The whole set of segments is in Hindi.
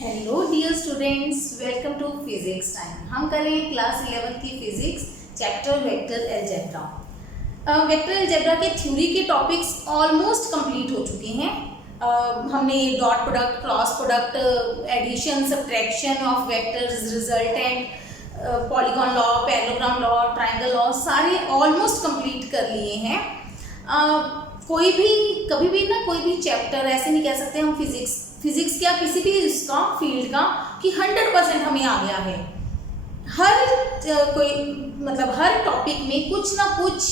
Hello dear students, welcome to physics time. हम करें क्लास 11 की physics chapter vector algebra. Vector algebra के थ्योरी के टॉपिक्स ऑलमोस्ट कंप्लीट हो चुके हैं। हमने dot product, cross product, addition, subtraction of vectors, resultant, polygon law, parallelogram law, triangle law सारे ऑलमोस्ट कंप्लीट कर लिए हैं। कोई भी कभी भी ना कोई भी चैप्टर ऐसे नहीं कह सकते हम फिजिक्स क्या किसी भी इसका फील्ड का कि 100% हमें आ गया है। हर टॉपिक में कुछ ना कुछ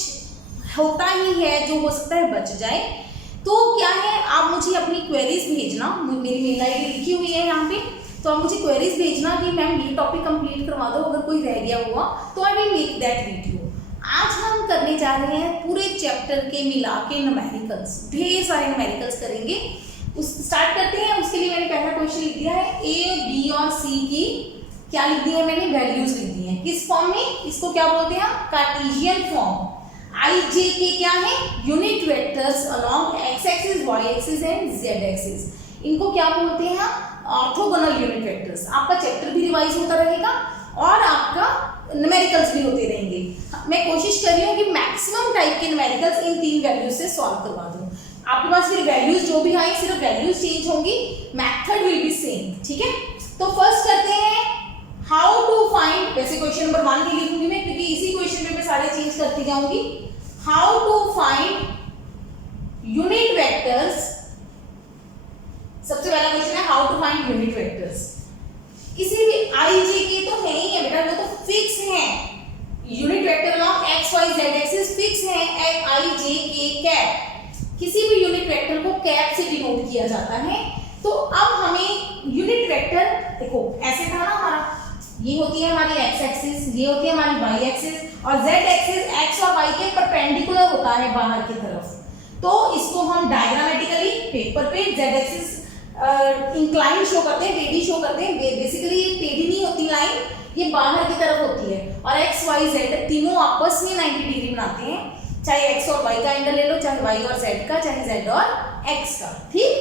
होता ही है जो हो सकता है बच जाए। तो क्या है, आप मुझे अपनी क्वेरीज भेजना, मेरी मेल आईडी लिखी हुई है यहाँ पे, तो आप मुझे क्वेरीज भेजना कि मैम ये टॉपिक कंप्लीट करवा दो, अगर कोई रह गया हुआ तो I will make that video. आज हम करने जा रहे हैं पूरे चैप्टर के मिला के न्यूमेरिकल्स, ढेर सारे न्यूमेरिकल्स करेंगे। स्टार्ट करते हैं। उसके लिए मैंने पहला क्वेश्चन लिख दिया है, ए, बी और सी की क्या लिख दिया है मैंने, वैल्यूज लिख दी है। किस फॉर्म में, इसको क्या बोलते हैं, कार्टेशियन फॉर्म। आई जे के क्या है, unit vectors along X axis, Y axis and Z axis. इनको क्या बोलते हैं, ऑर्थोगोनल यूनिट वेक्टर्स। आपका चैप्टर भी रिवाइज होता रहेगा और आपका न्यूमेरिकल्स भी होते रहेंगे। मैं कोशिश कर रही हूँ कि मैक्सिमम टाइप के न्यूमेरिकल्स इन 3 वैल्यूज से सॉल्व करवा दूँ। आपके पास फिर वैल्यूज जो भी आए सिर्फ वैल्यूज चेंज होंगी, मेथड विल बी सेम। ठीक है, तो फर्स्ट करते हैं हाउ टू फाइंड। वैसे क्वेश्चन नंबर 1 की लिखूंगी मैं क्योंकि इसी क्वेश्चन में मैं सारे चेंज करती जाऊंगी। How to find unit vectors. सबसे पहला क्वेश्चन है how to find unit vectors. किसी भी आई जे के तो है ही है बेटा, वो तो फिक्स है। Unit vector along X Y Z axis fix है, आई जे के कैप। किसी भी यूनिट वेक्टर को कैप से डिनोट किया जाता है। तो अब हमें यूनिट वेक्टर देखो ऐसे था ना, हमारा ये होती है हमारी एक्स एक्सिस, ये होती है हमारी वाई एक्सिस और जेड एक्सिस एक्स और वाई के परपेंडिकुलर होता है बाहर की तरफ। तो इसको हम डायग्रामेटिकली पेपर पे जेड एक्सिस इंक्लाइन शो करते हैं, टेढ़ी शो करते हैं। बेसिकली ये टेढ़ी नहीं होती लाइन, ये बाहर की तरफ होती है। और एक्स वाई जेड तीनों आपस में 90 डिग्री बनाते हैं, चाहे एक्स और वाई का एंगल ले लो, चाहे वाई और जेड का, चाहे जेड और एक्स का। ठीक,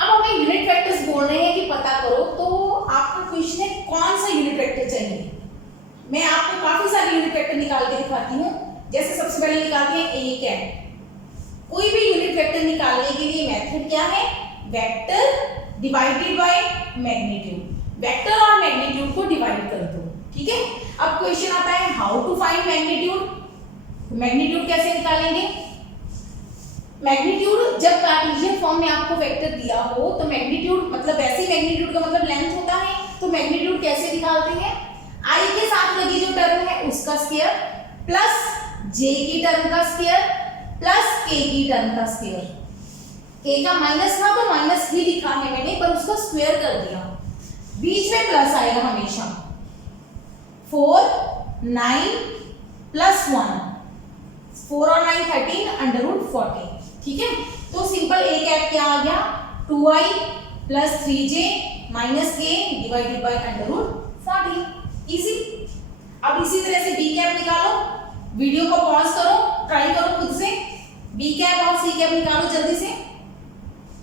अब हमें यूनिट वेक्टर्स बोल रहे हैं कि पता करो। तो आपका क्वेश्चन है कौन सा यूनिट वेक्टर चाहिए। मैं आपको काफी सारे यूनिट वेक्टर निकाल के दिखाती हूँ। जैसे सबसे पहले निकालते हैं ए कैप। कोई भी यूनिट वेक्टर निकालने के लिए मेथड क्या है, vector divided by magnitude. Vector और मैग्नीट्यूड को डिवाइड कर दो। ठीक है, अब क्वेश्चन आता है how to find magnitude. Magnitude कैसे निकालेंगे। मैग्नीट्यूड जब कार्टेशियन फॉर्म में आपको वेक्टर दिया हो तो मैग्नीट्यूड मतलब वैसे ही मैग्नीट्यूड का मतलब लेंथ होता है। तो मैग्नीट्यूड कैसे निकालते हैं, आई के साथ लगी जो टर्म है उसका स्क्वायर प्लस जे की टर्म का स्क्वायर प्लस के की टर्म का स्क्वायर। के का माइनस था तो माइनस ही लिखा है मैंने, पर उसको स्क्वायर कर दिया। बीच में प्लस आएगा हमेशा। 4 9 प्लस 1, 4 और 9 13 अंडर रूट 40। ठीक है, तो सिंपल ए कैप क्या आ गया, 2i plus 3j minus K divided by under root 40। Easy. अब इसी तरह से बी कैप निकालो। वीडियो को पॉज करो, ट्राई करो खुद से। बी कैप और सी कैप निकालो जल्दी से।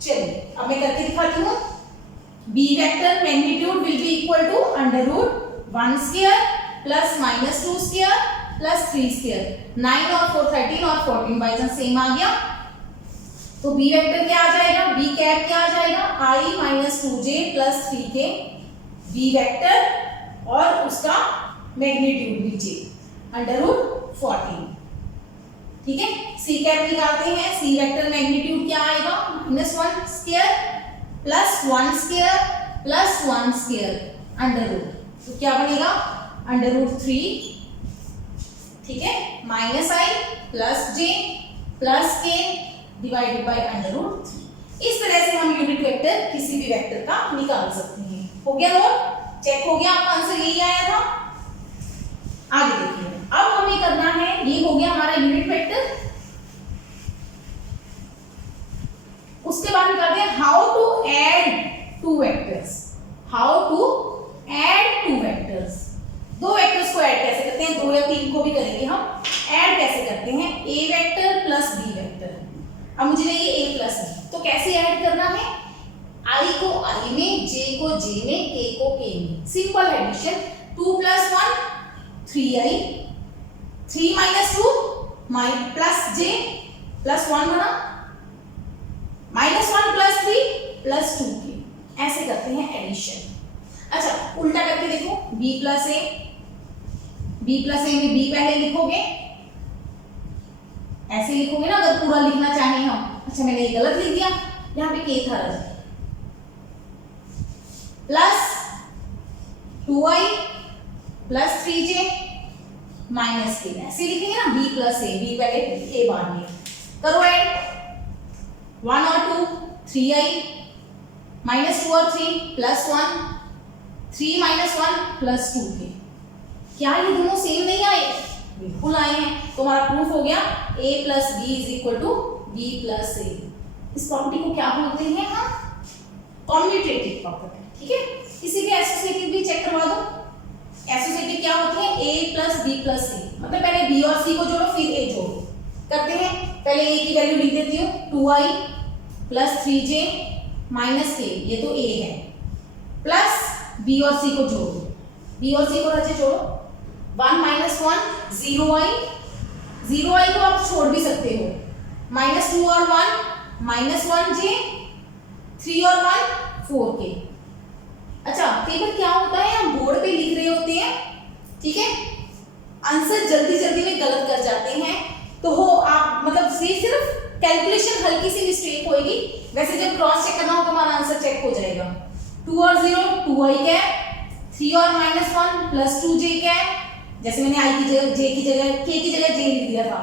चलिए अब मैं करके दिखाती हूँ। B vector magnitude will be equal to under root 1 square plus minus 2 square plus 3 square. 9 और 4 13 और 14 बाई चांस सेम आ गया। तो बी वेक्टर क्या आ जाएगा, बी कैप क्या आ जाएगा, i minus 2j plus 3k B vector और उसका मैग्नीट्यूड भी j अंडर रूट 14। ठीक है, सी कैप निकालते हैं। सी वेक्टर मैग्नीट्यूड क्या आएगा, minus 1 square plus 1 square plus 1 square under root. तो क्या बनेगा, अंडर रूट 3। ठीक है, minus I plus J plus K divided by under root 3। इस तरह से हम यूनिट वेक्टर किसी भी वेक्टर का निकाल सकते हैं। हो गया नोट, चेक हो गया, आपका आंसर यही आया था। आगे देखिए, अब हमें करना है, ये हो गया हमारा यूनिट वेक्टर। उसके बाद निकालते हैं how to add 2 vectors. How to add 2 vectors. 2 vectors को ऐड कैसे करते हैं, 2 या 3 को भी करेंगे हम। ऐड कैसे करते हैं, ए वेक्टर प्लस बी वेक्टर। अब मुझे चाहिए a प्लस बी, तो कैसे ऐड करना है, आई को आई में, जे को जे में, के को के में। Simple addition. 2 + 1 3i, 3 - 2 plus J plus 1 बना, -1 + 3 + 2k। ऐसे करते हैं एडिशन। अच्छा उल्टा करके देखो, b + a, b + a में b पहले लिखोगे, ऐसे लिखोगे ना अगर पूरा लिखना चाहे हम। अच्छा मैंने ये गलत लिख दिया, यहाँ पे k था रज, प्लस 2i + 3j -k। ऐसे लिखेंगे ना, b + a, b पहले a बाद में। करो ऐड, 1 और 2 3i -2 और 3 +1, 3 - 1 + 2k। क्या ये दोनों सेम नहीं आए? बिल्कुल आए हैं। तो हमारा प्रूफ हो गया a + b = b + a। इस प्रॉपर्टी को क्या बोलते हैं हम? Commutative property. ठीक है, इसी के एसोसिएटिव भी चेक करवा दो। एसोसिएटिव क्या होती है? a + b + c, मतलब पहले b और c को जोड़ो फिर a जोड़ो। करते हैं, पहले a की वैल्यू लिख देती हूँ, 2i + 3j -k, ये तो a है, प्लस b और c को जोड़ो, b और c को रचे जोड़ो, 1 - 1 0i, 0i को आप छोड़ भी सकते हो, -2 और 1 -1j, 3 और 1 4k। अच्छा कई बार क्या होता है, हम बोर्ड पे लिख रहे होते हैं, ठीक है, आंसर जल्दी जल्दी में गलत कर जाते हैं, तो हो आप मतलब सिर्फ कैलकुलेशन हल्की सी मिस्टेक होगी, वैसे जब क्रॉस चेक करना हो तो हमारा आंसर चेक हो जाएगा। 2 और 0 2i कैप, 3 और -1 + 2j कैप, जैसे मैंने i की जगह j की जगह k की जगह j लिख दिया था,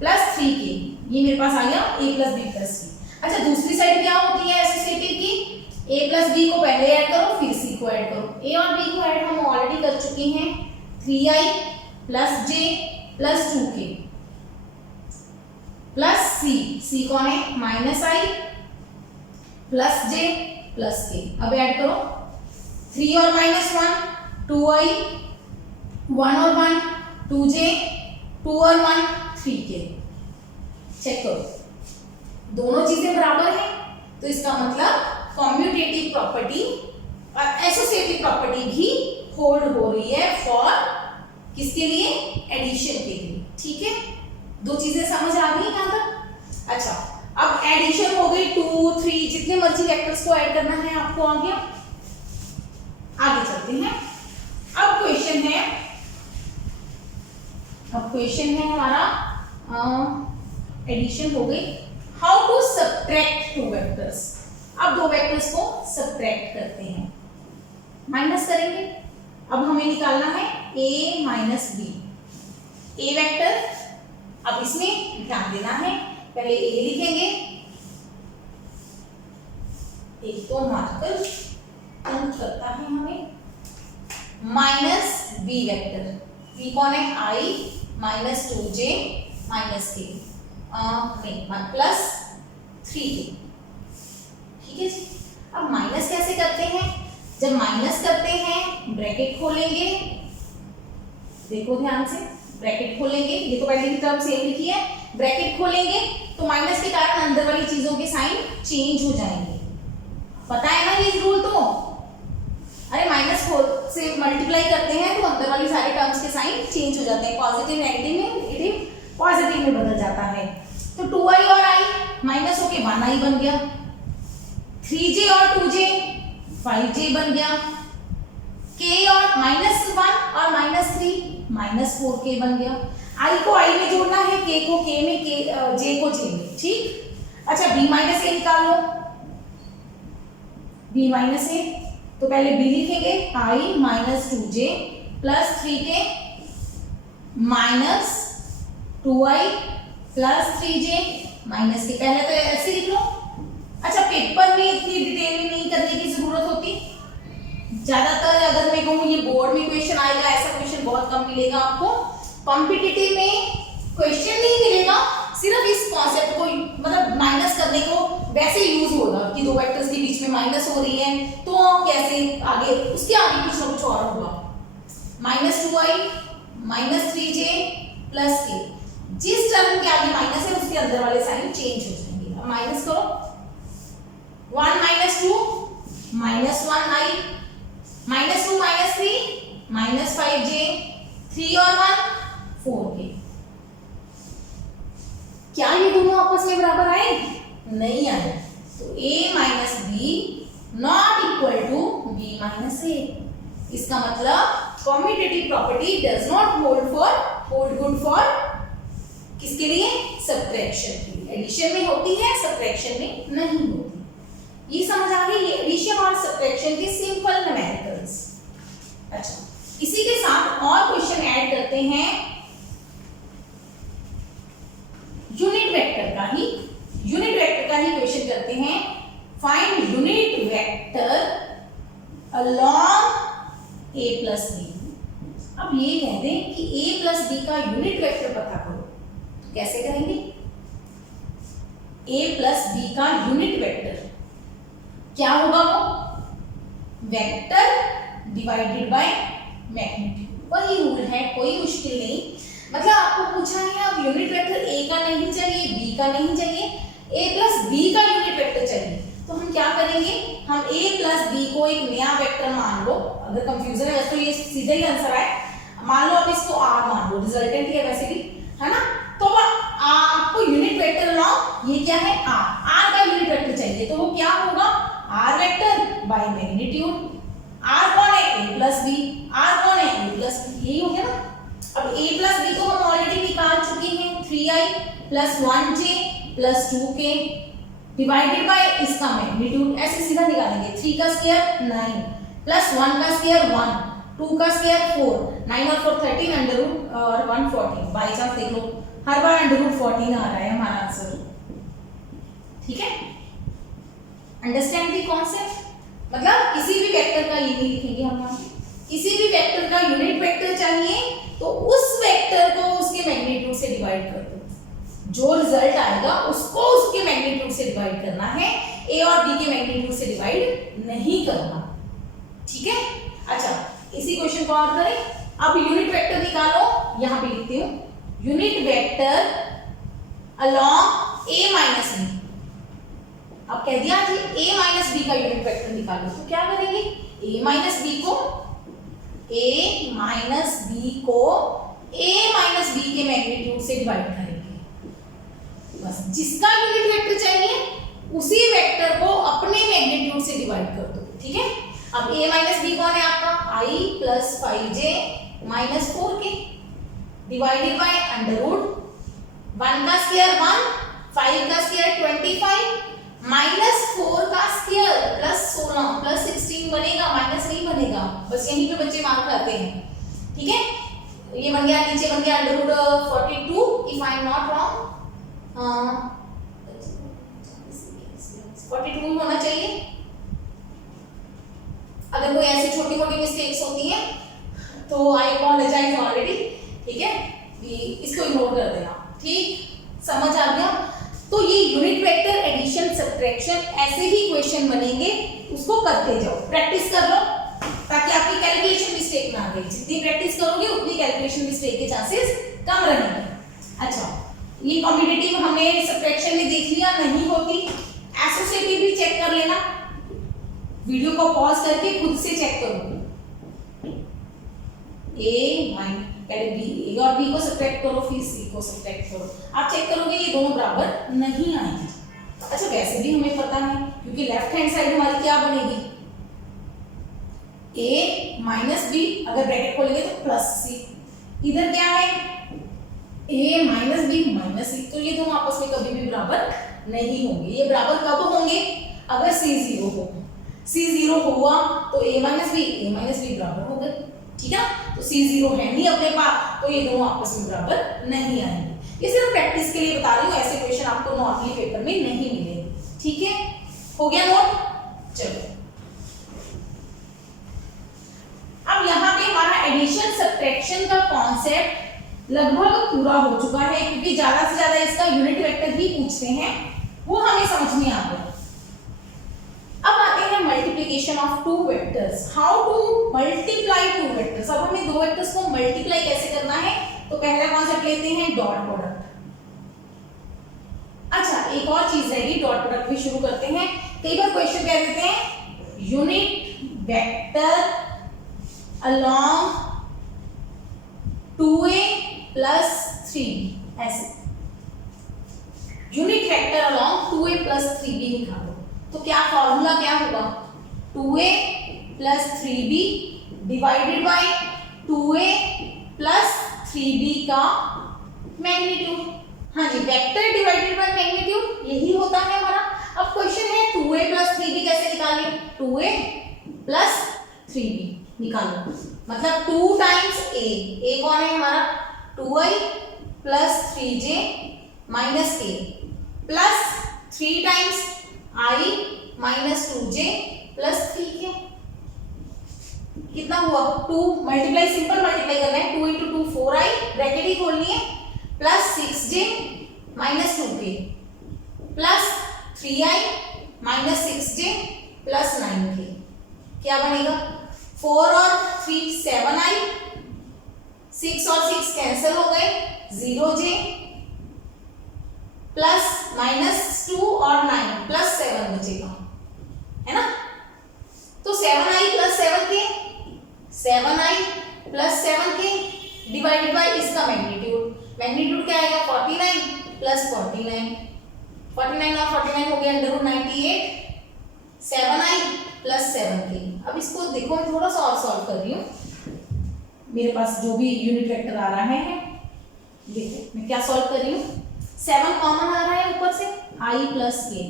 प्लस 3k, ये मेरे पास आ गया a + b + c। अच्छा दूसरी साइड क्या होती है एसोसिएटिव की? a + b को पहले ऐड करो फिर c को ऐड करो। a और b को ऐड हम ऑलरेडी कर चुके हैं, 3i + j + 2k plus c कौन है? -i + j + k। अब ऐड करो, 3 और -1 2i, 1 और 1 2j, 2 और 1 3k। चेक करो, दोनों चीजें बराबर हैं, तो इसका मतलब कम्यूटेटिव प्रॉपर्टी और एसोसिएटिव प्रॉपर्टी भी होल्ड हो रही है फॉर किसके लिए? एडिशन के लिए। ठीक है, दो चीजें समझ आ गई यहां तक। अच्छा अब एडिशन हो गई, 2 3 जितने मर्जी वेक्टर्स को ऐड करना है आपको आ गया। आगे चलते हैं। अब क्वेश्चन है हमारा, एडिशन हो गई, हाउ टू सब्ट्रैक्ट 2 वेक्टर्स। अब 2 वेक्टर्स को सब्ट्रैक्ट करते हैं, माइनस करेंगे। अब हमें निकालना है a - b, a वेक्टर। अब इसमें ध्यान देना है, पहले a लिखेंगे, एक तो मार्कर अंक करता है हमें, -b वेक्टर, b कौन है? i -2j -k, नहीं +3k। ठीक है जी। अब माइनस कैसे करते हैं? जब माइनस करते हैं ब्रैकेट खोलेंगे, देखो ध्यान से, ब्रैकेट खोलेंगे, ये तो पहले की टर्म सेम लिखी है, ब्रैकेट खोलेंगे तो माइनस के कारण अंदर वाली चीजों के साइन चेंज हो जाएंगे। पता है ना ये रूल? तो अरे माइनस से मल्टीप्लाई करते हैं तो अंदर वाली सारे टर्म्स के साइन चेंज हो जाते हैं, पॉजिटिव नेगेटिव में, नेगेटिव पॉजिटिव में बदल जाता है। तो 2i और i माइनस होके 1i बन गया, 3j और 2j 5j बन गया, k और -1 और -3 -4k बन गया। i को i में जोड़ना है, k को k में, j को j में। ठीक। अच्छा b - a निकाल लो, b - a तो पहले b लिखेंगे, i -2j + 3k -2i + 3j -k। पहले तो ऐसे लिख लो। अच्छा पेपर में इतनी डिटेल में नहीं करने की जरूरत होती, ज्यादातर अगर मैं कहूँ ये बोर्ड में क्वेश्चन आएगा, ऐसा क्वेश्चन बहुत कम मिलेगा आपको। कॉम्पिटिटिव में क्वेश्चन नहीं मिलेगा, सिर्फ इस कॉन्सेप्ट को मतलब माइनस करने को वैसे यूज होगा कि 2 वेक्टर्स के बीच में माइनस हो रही है तो कैसे आगे, उसके आगे कुछ ना कुछ और होगा। -2i -3j + k, जिस टर्म के आगे माइनस है उसके अंदर वाले साइन चेंज हो जाएंगे। अब माइनस करो, 1 - 2 -1i, -2 -3 -5j, 3 और 1 4k। क्या ये दोनों आपस में बराबर आए? नहीं आए। तो a minus B not equal to b minus A. इसका मतलब commutative property does not hold good for किसके लिए? सब्ट्रैक्शन के लिए। एडिशन में होती है, सब्ट्रैक्शन में नहीं होती। ये समझ आ गई? ये एडिशन और सब्ट्रैक्शन के सिंपल न्यूमेरिकल्स। अच्छा, इसी के साथ और क्वेश्चन ऐड करते हैं यूनिट वेक्टर का ही क्वेश्चन करते हैं। Find unit vector along a plus B. अब ये कह दें कि a प्लस बी का यूनिट वेक्टर पता करो, तो कैसे करेंगे? a प्लस बी का यूनिट वेक्टर क्या होगा? वो वेक्टर डिवाइडेड बाय मैग्नीट्यूड। वही रूल है, कोई मुश्किल नहीं। मतलब आपको पूछा है अब यूनिट वेक्टर a का नहीं चाहिए, b का नहीं चाहिए, a प्लस b का यूनिट वेक्टर चाहिए, तो हम क्या करेंगे? हम a प्लस b को एक नया वेक्टर मान लो। अगर कंफ्यूजन है वैसे तो ये सीधा ही आंसर है। मान लो आप इसको r मान लो, रिजल्टेंट ही है वैसे भी, है ना? तो आपको यूनिट वेक्टर लो, ये क्या है? r का यूनिट वेक्टर चाहिए, तो वो क्या होगा? r vector by magnitude. r कौन है? a plus b। r कौन है? a plus b। यही हो गया ना। अब a प्लस b को हम ऑलरेडी निकाल चुके हैं, 3i plus 1j plus 2k divided by इसका मैग्नीट्यूड। ऐसे सीधा निकालेंगे। 3 का स्क्वायर 9 प्लस 1 का स्क्वायर 1, 2 का स्क्वायर 4, 9 और 4 13 अंडर रूट और 1 14। बाई चांस देख लो हर बार अंडर रूट 14 आ रहा है हमारा आंसर। ठीक है, अंडरस्टैंड द कॉन्सेप्ट। मतलब किसी भी वेक्टर का ये नहीं लिखेंगे हम यहाँ, किसी भी वेक्टर का यूनिट वेक्टर चाहिए तो उस वेक्टर को उसके मैग्नीट्यूड से डिवाइड कर दो। जो रिजल्ट आएगा उसको उसके मैग्नीट्यूड से डिवाइड करना है, a और b के मैग्नीट्यूड से डिवाइड नहीं करना। ठीक है। अच्छा, इसी क्वेश्चन को और करें। अब यूनिट वेक्टर निकालो, यहां पे लिखती हूं unit vector along a minus b। अब कह दिया कि a माइनस b का यूनिट वेक्टर निकालो, तो क्या करेंगे? a माइनस b को a माइनस b के मैग्नीट्यूड से डिवाइड करेंगे। बस जिसका यूनिट वेक्टर चाहिए उसी वेक्टर को अपने मैग्नीट्यूड से डिवाइड कर दो। ठीक है। अब a माइनस b कौन है आपका? i plus 5j minus 4k divided by under root 1 का स्क्वायर 1, 5 का स्क्वायर 25 माइनस 4 का स्क्वायर प्लस 16 प्लस 16 बनेगा, माइनस नहीं बनेगा। बस यहीं पे बच्चे मार्क करते हैं। ठीक है, ये बन गया, नीचे बन गया under root 42 if I am not wrong. 42 होना चाहिए। अगर कोई ऐसी छोटी मोटी मिस्टेक्स होती हैं तो आई अपोलोजाइज ऑलरेडी। ठीक है, इसको इग्नोर कर देना। ठीक, समझ आ गया? तो ये यूनिट वेक्टर एडिशन सब्ट्रैक्शन ऐसे ही क्वेश्चन बनेंगे, उसको करते जाओ, प्रैक्टिस कर लो ताकि आपकी कैलकुलेशन मिस्टेक ना आए। जितनी प्रैक्टिस करोगे उतनी कैलकुलेशन मिस्टेक के चांसेस कम रहेंगे। अच्छा, ये कॉम्पिटिटिव हमने सब्ट्रैक्शन में देख लिया, नहीं होती। एसोसिएटिव भी चेक कर लेना, वीडियो को पॉज करके खुद से चेक करो। ए माइनस पहले बी, ए और बी को सब्ट्रैक्ट करो, फिर सी को सब्ट्रैक्ट करो। आप चेक करोगे ये दोनों बराबर नहीं आएंगे। अच्छा, वैसे भी हमें पता है क्योंकि लेफ्ट हैंड साइड हमारी क्या बनेगी? ए माइनस बी, अगर ब्रैकेट खोलेंगे तो प्लस सी। इधर क्या है? ए माइनस बी माइनस सी। तो ये दोनों आपस में कभी भी बराबर नहीं होंगे। ये बराबर कब होंगे? अगर सी 0 हो। सी 0 हुआ तो ए माइनस बी बराबर हो गए। ठीक है, तो सी 0 है नहीं अपने पास, तो ये दोनों आपस में बराबर नहीं आएंगे। ये सिर्फ प्रैक्टिस के लिए बता रही हूँ, ऐसे क्वेश्चन आपको नॉर्मली पेपर में नहीं मिलेंगे। ठीक है, हो गया नोट? चलो, अब यहाँ पे हमारा एडिशन सब्ट्रैक्शन का कॉन्सेप्ट लगभग पूरा हो चुका है, क्योंकि ज्यादा से ज्यादा इसका यूनिट वेक्टर ही पूछते हैं, वो हमें समझ में आ गया। अब आते हैं multiplication of two vectors. How to multiply two vectors. अब हमें दो वेक्टर्स को मल्टीप्लाई कैसे करना है, तो पहला कॉन्सेप्ट लेते हैं डॉट प्रोडक्ट। अच्छा, एक और चीज रहेगी, डॉट प्रोडक्ट भी शुरू करते हैं। कई बार क्वेश्चन कह देते हैं unit vector along 2a plus 3b, ऐसे unit vector along 2a plus 3b निकालो। तो क्या फॉर्मूला क्या होगा, 2a plus 3b divided by 2a plus 3b का मैग्नीट्यूड। हाँ जी, वेक्टर डिवाइडेड बाय मैग्नीट्यूड यही होता है हमारा। अब क्वेश्चन है 2a plus 3b कैसे निकालें, 2a plus 3b निकालो, मतलब 2 टाइम्स a कौन है हमारा, 2i plus 3j minus a plus 3 times i minus 2j plus 3k। कितना हुआ, 2 मल्टीप्लाई, सिंपल मल्टीप्लाई करना है, 2 इंटू 2 4i ब्रैकेट ही खोलनी है, plus 6j minus 2k plus 3i minus 6j plus 9k। क्या बनेगा, 4 और 3 7i, 6 और 6 कैंसिल हो गए, 0j प्लस माइनस 2 और 9 प्लस 7 बचेगा, है ना। तो 7i plus 7k, 7i plus 7k divided by इसका मैग्नीट्यूड, मैग्नीट्यूड क्या आएगा 49 प्लस 49, 49 और 49 हो गया √98, 7i प्लस 7k। अब इसको देखो, मैं थोड़ा सा और सॉल्व कर रही हूँ, मेरे पास जो भी यूनिट वेक्टर आ रहा है, देखो मैं क्या सॉल्व कर रही हूँ, 7 कॉमन आ रहा है ऊपर से, i प्लस k।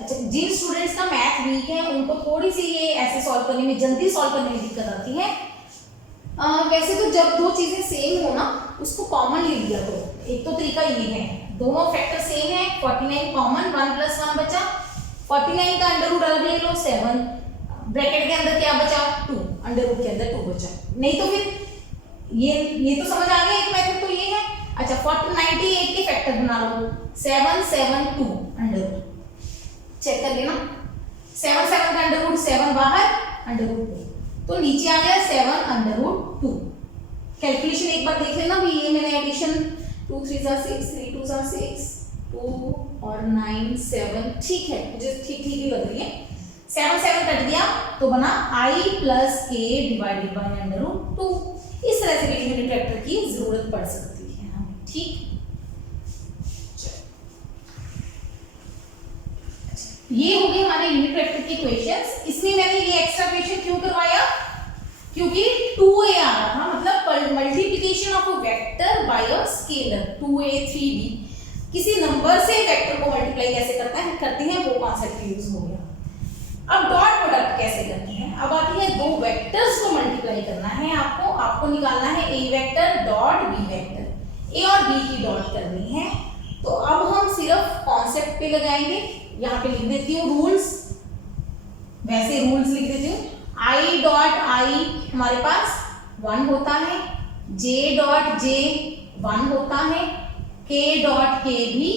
अच्छा, जिन स्टूडेंट्स का मैथ वीक है उनको थोड़ी सी ये ऐसे सॉल्व करने में, जल्दी सॉल्व करने में दिक्कत आती है। वैसे तो जब दो चीजें सेम हो ना, उसको कॉमन ले लिया करो। एक तो तरीका ये है, दोनों फैक्टर सेम है, 49 कॉमन, 1 प्लस 1 बचा, 49 का अंडर रूट अलग ले लो, 7 ब्रैकेट के अंदर क्या बचा, 2 अंडर रूट के अंदर 2 बचा। नहीं तो फिर ये तो समझ आ गया, एक मेथड तो ये है। अच्छा, 98 के फैक्टर बना लो, 7 7 2 अंडर रूट, चेक कर लेना, 7 7 का अंडर रूट 7 बाहर, अंडर रूट 2, तो नीचे आ गया 7 अंडर रूट 2। कैलकुलेशन एक बार देख लेना भी, ये मैंने एडिशन 2 3 6 3 2 6 2 और 9 7, ठीक है, मुझे ठीक ही लग रही है। 7 7 कट गया तो बना i plus k divided by under root 2। इस तरह से भी यूनिट वेक्टर की जरूरत पड़ सकती है हमें, ठीक। ये हो गए हमारे यूनिट वेक्टर के क्वेश्चंस। इसमें मैंने ये एक्स्ट्रा क्वेश्चन क्यों करवाया, क्योंकि 2a आ रहा था, मतलब multiplication of a vector by a scalar, 2a 3b, किसी नंबर से वेक्टर को मल्टीप्लाई कैसे करते हैं वो कॉन्सेप्ट यूज हो गया। अब डॉट प्रोडक्ट कैसे करते हैं, अब आती है दो वेक्टर्स को मल्टीप्लाई करना है आपको निकालना है a vector dot b vector, a और b की डॉट करनी है। तो अब हम सिर्फ कॉन्सेप्ट पे लगाएंगे, यहाँ पे लिख देती हूँ रूल्स, वैसे रूल्स लिख देती हूँ। i डॉट i हमारे पास 1 होता है, j डॉट j 1 होता है, k डॉट k भी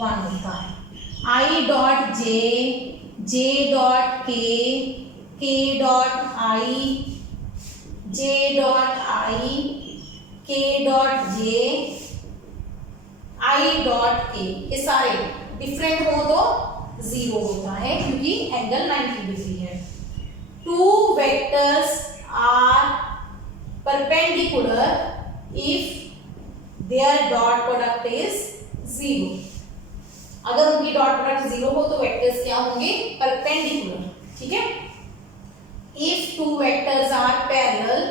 1 होता है, i dot j, j dot k, k dot i, j dot i, k dot j, i dot k, ये सारे डिफरेंट हो तो 0 होता है क्योंकि एंगल 90 डिग्री है। 2 vectors are perpendicular if their dot product is 0। अगर उनकी डॉट प्रोडक्ट 0 हो तो वेक्टर्स क्या होंगे, परपेंडिकुलर, ठीक है। If 2 vectors are parallel,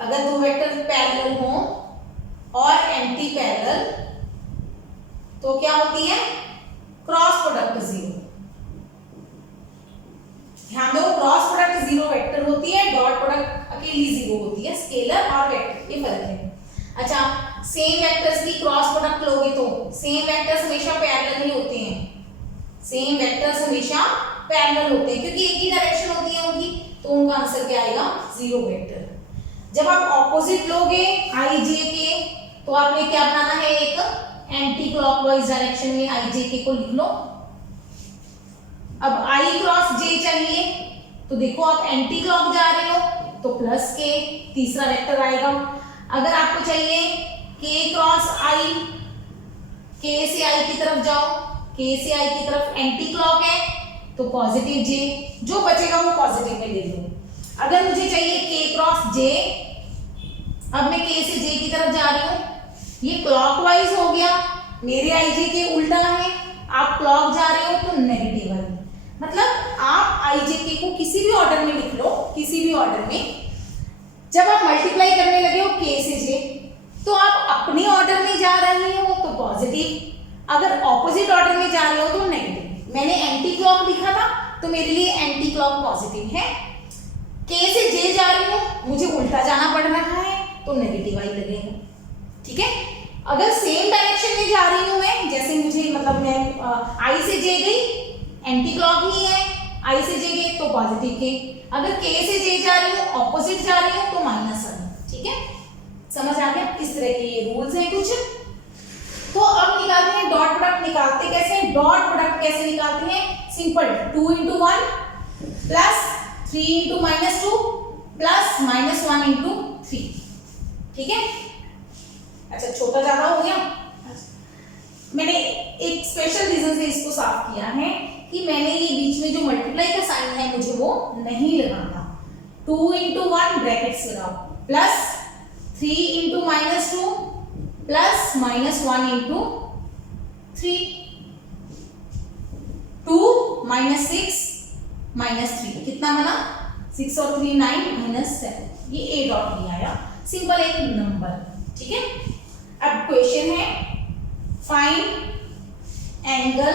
अगर 2 वेक्टर्स पैरेलल हो और एंटी पैरेलल तो क्या होती है, क्रॉस प्रोडक्ट 0। ध्यान दो, क्रॉस प्रोडक्ट 0 वेक्टर होती है, डॉट प्रोडक्ट अकेली 0 होती है, स्केलर और वेक्टर ये फर्क है। अच्छा, सेम वेक्टर्स की क्रॉस प्रोडक्ट लोगे तो सेम वेक्टर्स हमेशा पैरेलल ही होते हैं, सेम वेक्टर्स हमेशा पैरेलल होते हैं क्योंकि एक ही डायरेक्शन होती है उनकी, तो उनका आंसर क्या आएगा, 0 वेक्टर। जब आप ऑपोजिट लोगे i j के तो आपने क्या बनाना है, एक एंटी क्लॉकवाइज डायरेक्शन में i j के को लिख लो। अब i क्रॉस j चाहिए तो देखो आप एंटी क्लॉक जा रहे हो तो प्लस k, तीसरा वेक्टर आएगा। अगर आपको चाहिए k क्रॉस i, k से i की तरफ जाओ, K से I की तरफ एंटी क्लॉक है तो पॉजिटिव J, जो बचेगा वो पॉजिटिव में ले लो। अगर मुझे चाहिए K क्रॉस J, अब मैं K से J की तरफ जा रही हूँ, ये क्लॉकवाइज हो गया, मेरे IJ के उल्टा है, आप क्लॉक जा रहे हो तो नेगेटिव है। मतलब आप IJK को किसी भी ऑर्डर में लिख लो, किसी भी ऑर्डर में। जब आप मल्टीप्लाई करने लगे हो K से J, तो आप अपने ऑर्डर में जा रहे हो तो पॉजिटिव, अगर ऑपोजिट ऑर्डर में जा रहे हो तो नेगेटिव। मैंने एंटी क्लॉक लिखा था तो मेरे लिए एंटी क्लॉक पॉजिटिव है। K से J जा रही हूँ, मुझे उल्टा जाना पड़ रहा है तो नेगेटिव I लगेगा, ठीक है। अगर सेम डायरेक्शन में जा रही हूँ मैं, जैसे मुझे मतलब मैं I से J गई, एंटी क्लॉक ही है, I से J गई तो पॉजिटिव के, अगर K से J जा रही हूँ, ऑपोजिट जा रही हूँ तो माइनस I, ठीक है। समझ आ गया? इस तरह के ये रूल्स हैं कुछ। तो अब निकालते हैं डॉट प्रोडक्ट। निकालते कैसे हैं डॉट प्रोडक्ट? कैसे निकालते हैं? Simple, 2 into 1 plus 3 into -2 plus -1 into 3, ठीक है। अच्छा, छोटा ज्यादा हो गया। मैंने एक स्पेशल रीजन से इसको साफ किया है कि मैंने ये बीच में जो मल्टीप्लाई का साइन है मुझे वो नहीं लगाना। 2 into 1 ब्रैकेट्स लगाओ, प्लस 3 into -2 प्लस -1 into 3, 2 -6 -3 कितना बना? 6 और 3 9 -7, ये A डॉट भी आया, सिंपल एक नंबर, ठीक है। अब क्वेश्चन है find angle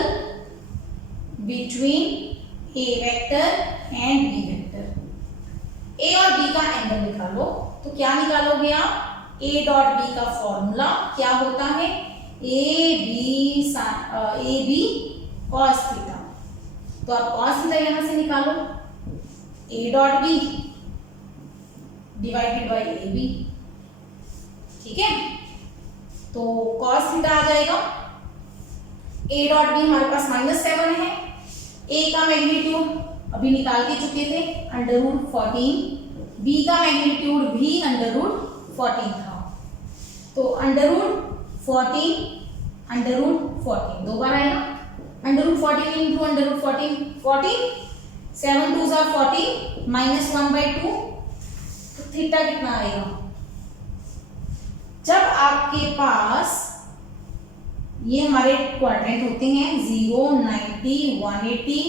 between A vector and B vector. A और B का एंगल निकालो, तो क्या निकालोगे आप? A डॉट B का फॉर्मूला क्या होता है? AB cos थीटा, तो आप cos थीटा यहां से निकालो, A dot B divided by AB, ठीक है। तो cos थीटा आ जाएगा, A डॉट B हमारे पास -7 है, A का मैग्नीट्यूड अभी निकाल के चुके थे √14, B का मैग्नीट्यूड भी √14 था, तो √14 दो बार आएगा, √14 into √14 14, 7 2s are 14 -1/2, तो थीटा कितना आएगा? जब आपके पास ये हमारे क्वाड्रेंट होते हैं 0 90 180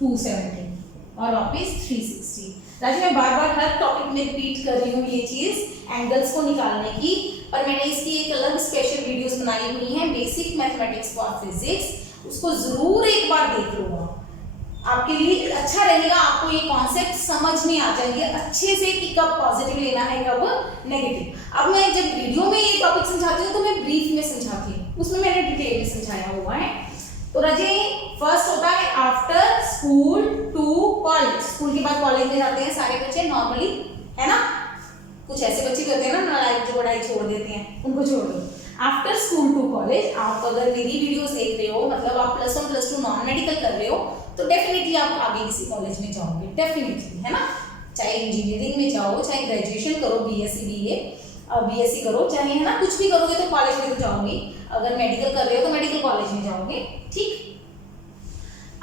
270 और वापिस 360। राजू मैं बार बार हर टॉपिक में रिपीट कर रही हूँ ये चीज एंगल्स को निकालने की, पर मैंने इसकी एक अलग स्पेशल वीडियोस बनाई हुई हैं बेसिक मैथमेटिक्स फॉर फिजिक्स, उसको जरूर एक बार देख लो, आपके लिए अच्छा रहेगा, आपको ये कॉन्सेप्ट समझ में आ जाएंगे अच्छे से कि कब पॉजिटिव लेना है कब नेगेटिव। अब मैं जब वीडियो में ये टॉपिक समझाती हूँ तो मैं ब्रीफ में समझाती हूँ, उसमें मैंने डिटेल में समझाया हुआ है। तो रजे फर्स्ट होता है after school to college, school के बाद कॉलेज में जाते हैं सारे बच्चे नॉर्मली, है ना। कुछ ऐसे बच्चे भी होते हैं ना नालायक जो पढ़ाई छोड़ देते हैं, उनको छोड़ दो। आफ्टर स्कूल टू कॉलेज, आप अगर मेरी वीडियोस देख रहे हो, मतलब आप +1 +2 नॉन मेडिकल कर रहे हो, तो डेफिनेटली आप आगे किसी कॉलेज में जाओगे, डेफिनेटली, है ना। चाहे इंजीनियरिंग में जाओ, चाहे ग्रेजुएशन करो, BSc BA BSc करो, चाहे, है ना, कुछ भी करोगे तो कॉलेज में तो जाओगे। अगर मेडिकल कर रहे हो तो मेडिकल कॉलेज में जाओगे, ठीक।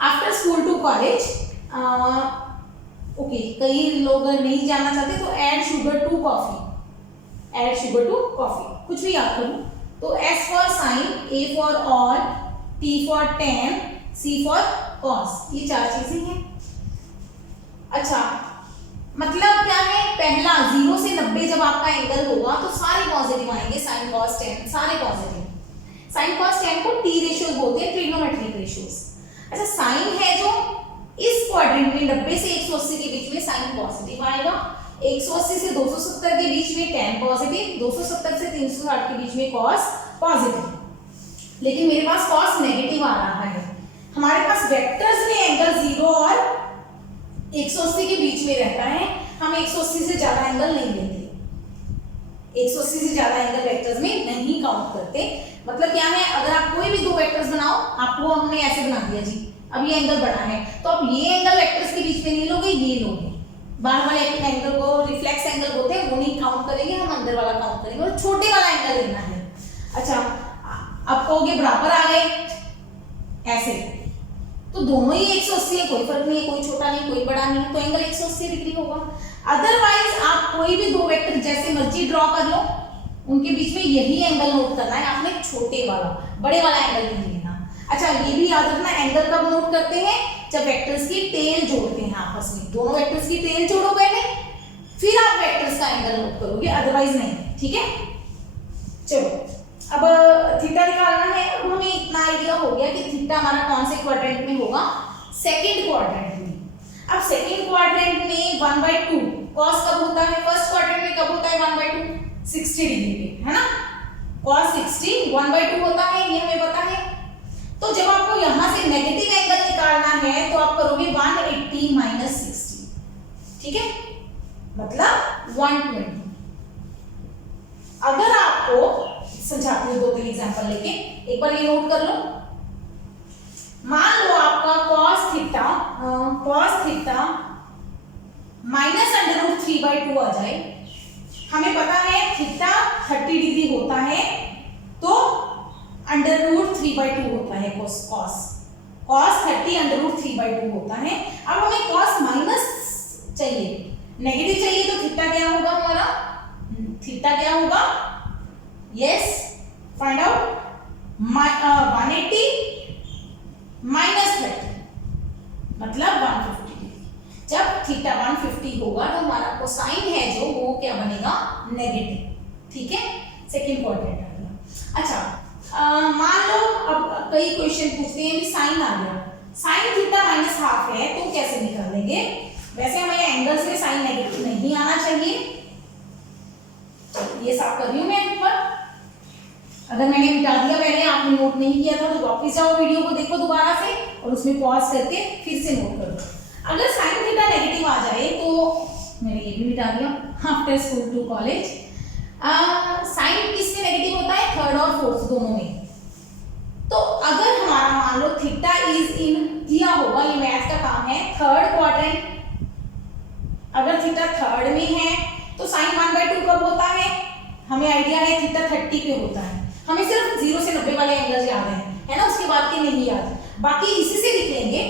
After school to college, okay, कई लोग नहीं जाना चाहते तो add sugar to coffee, add sugar to coffee, कुछ भी याद करो। तो S for sine, A for all, T for tan, C for cos, ये 4 चीजें हैं। अच्छा, मतलब क्या है? पहला 0 से 90 जब आपका एंगल होगा तो सारे पॉजिटिव आएंगे, साइन cos tan सारे पॉजिटिव। साइन cos tan को T रेशियोज बोलते हैं, ट्रिग्नोमेट्रिक रेशियोज। अच्छा, साइन है जो इस क्वाड्रेंट में 90 से 180 के बीच में साइन पॉजिटिव आएगा, 180 से 270 के बीच में tan पॉजिटिव, 270 से 360 के बीच में cos पॉजिटिव। लेकिन मेरे पास cos नेगेटिव आ रहा है, हमारे पास वेक्टर्स में एंगल 0 और 180 के बीच में रहता है, हम 180 से ज्यादा एंगल नहीं लेते, 180 से ज्यादा एंगल वेक्टर्स में नहीं काउंट करते। मतलब क्या है? अगर आप कोई भी दो वेक्टर्स बनाओ, आपको हमने ऐसे बना दिया जी, अब ये एंगल बड़ा है तो आप ये एंगल वेक्टर्स के बीच में नहीं लोगे, ये लोगे। बाहर वाले एंगल को रिफ्लेक्स एंगल बोलते हैं, वो नहीं काउंट करेंगे, हम अंदर वाला काउंट करेंगे, और छोटे वाला एंगल लेना है। अच्छा, अब कहोगे बराबर आ गए, ऐसे, तो दोनों ही 180 है, कोई फर्क नहीं है, कोई छोटा नहीं कोई बड़ा नहीं, तो एंगल 180 डिग्री होगा। अदरवाइज आप कोई भी दो वेक्टर जैसे मर्जी ड्रॉ कर लो, उनके बीच में यही एंगल नोट करना है आपने, छोटे वाला, बड़े वाला एंगल नहीं लेना। अच्छा ये भी याद रखना, एंगल कब नोट करते हैं, जब वेक्टर्स की टेल जोड़ते हैं आपस में, दोनों वेक्टर्स की टेल जोड़ो पहले, फिर आप वेक्टर्स का एंगल नोट करोगे, अदरवाइज नहीं, ठीक है। चलो अब थीटा निकालना है। अब हमें इतना आइडिया हो गया कि थीटा हमारा कौन से क्वाड्रेंट में होगा, सेकंड क्वाड्रेंट में। अब सेकंड क्वाड्रेंट में 1/2 cos कब होता है, फर्स्ट क्वाड्रेंट में कब होता है 1/2, 60 डिग्री पे, है ना, cos 60 1/2 होता है, ये हमें पता है। तो जब आपको यहां से नेगेटिव एंगल निकालना है तो आप करोगे 180 माइनस 60, ठीक है, मतलब 120। अगर आपको समझाती हूँ 2-3 एग्जांपल लेके, एक बार ये नोट कर लो। मान लो आपका cos थीटा माइनस √3/2 आ जाए। हमें पता है थीटा 30 डिग्री होता है, तो √3/2 होता है cos 30 √3/2 होता है। अब हमें cos माइनस चाहिए, नेगेटिव चाहिए, तो थीटा क्या होगा हमारा, थीटा क्या होगा, यस फाइंड आउट, 180 माइनस 30 मतलब 150 डिग्री। जब थीटा 150 होगा तो हमारा कोसाइन है जो वो क्या बनेगा, नेगेटिव, ठीक है, सेकंड क्वाड्रेंट आ गया। अच्छा मान लो अब कई क्वेश्चन पूछते हैं कि साइन आ गया, साइन थीटा माइनस हाफ है तो कैसे निकालेंगे। वैसे हमें एंगल्स में साइन नेगेटिव नहीं आना चाहिए, ये साफ कर रही हूं मैं ऊपर। अगर मैंने मिटा दिया पहले, आपने नोट नहीं किया था तो वापस जाओ वीडियो को देखो दोबारा से और उसमें पॉज करके फिर से नोट करो। अगर साइन थीटा नेगेटिव आ जाए तो मैंने ये भी मिटा दिया, after school to college. Sine किसमें नेगेटिव होता है, थर्ड और फोर्थ दोनों में। तो अगर हमारा मान लो थीटा इज इन दिया होगा, ये मैथ का काम है, थर्ड क्वाड्रेंट, अगर थीटा थर्ड में है तो साइन 1/2 कब होता है, हमें आइडिया है थीटा 30 पे होता है। हमें सिर्फ 0 से 90 वाले एंगल्स याद है ना, उसके बाद के नहीं याद, बाकी इसी से लिख लेंगे।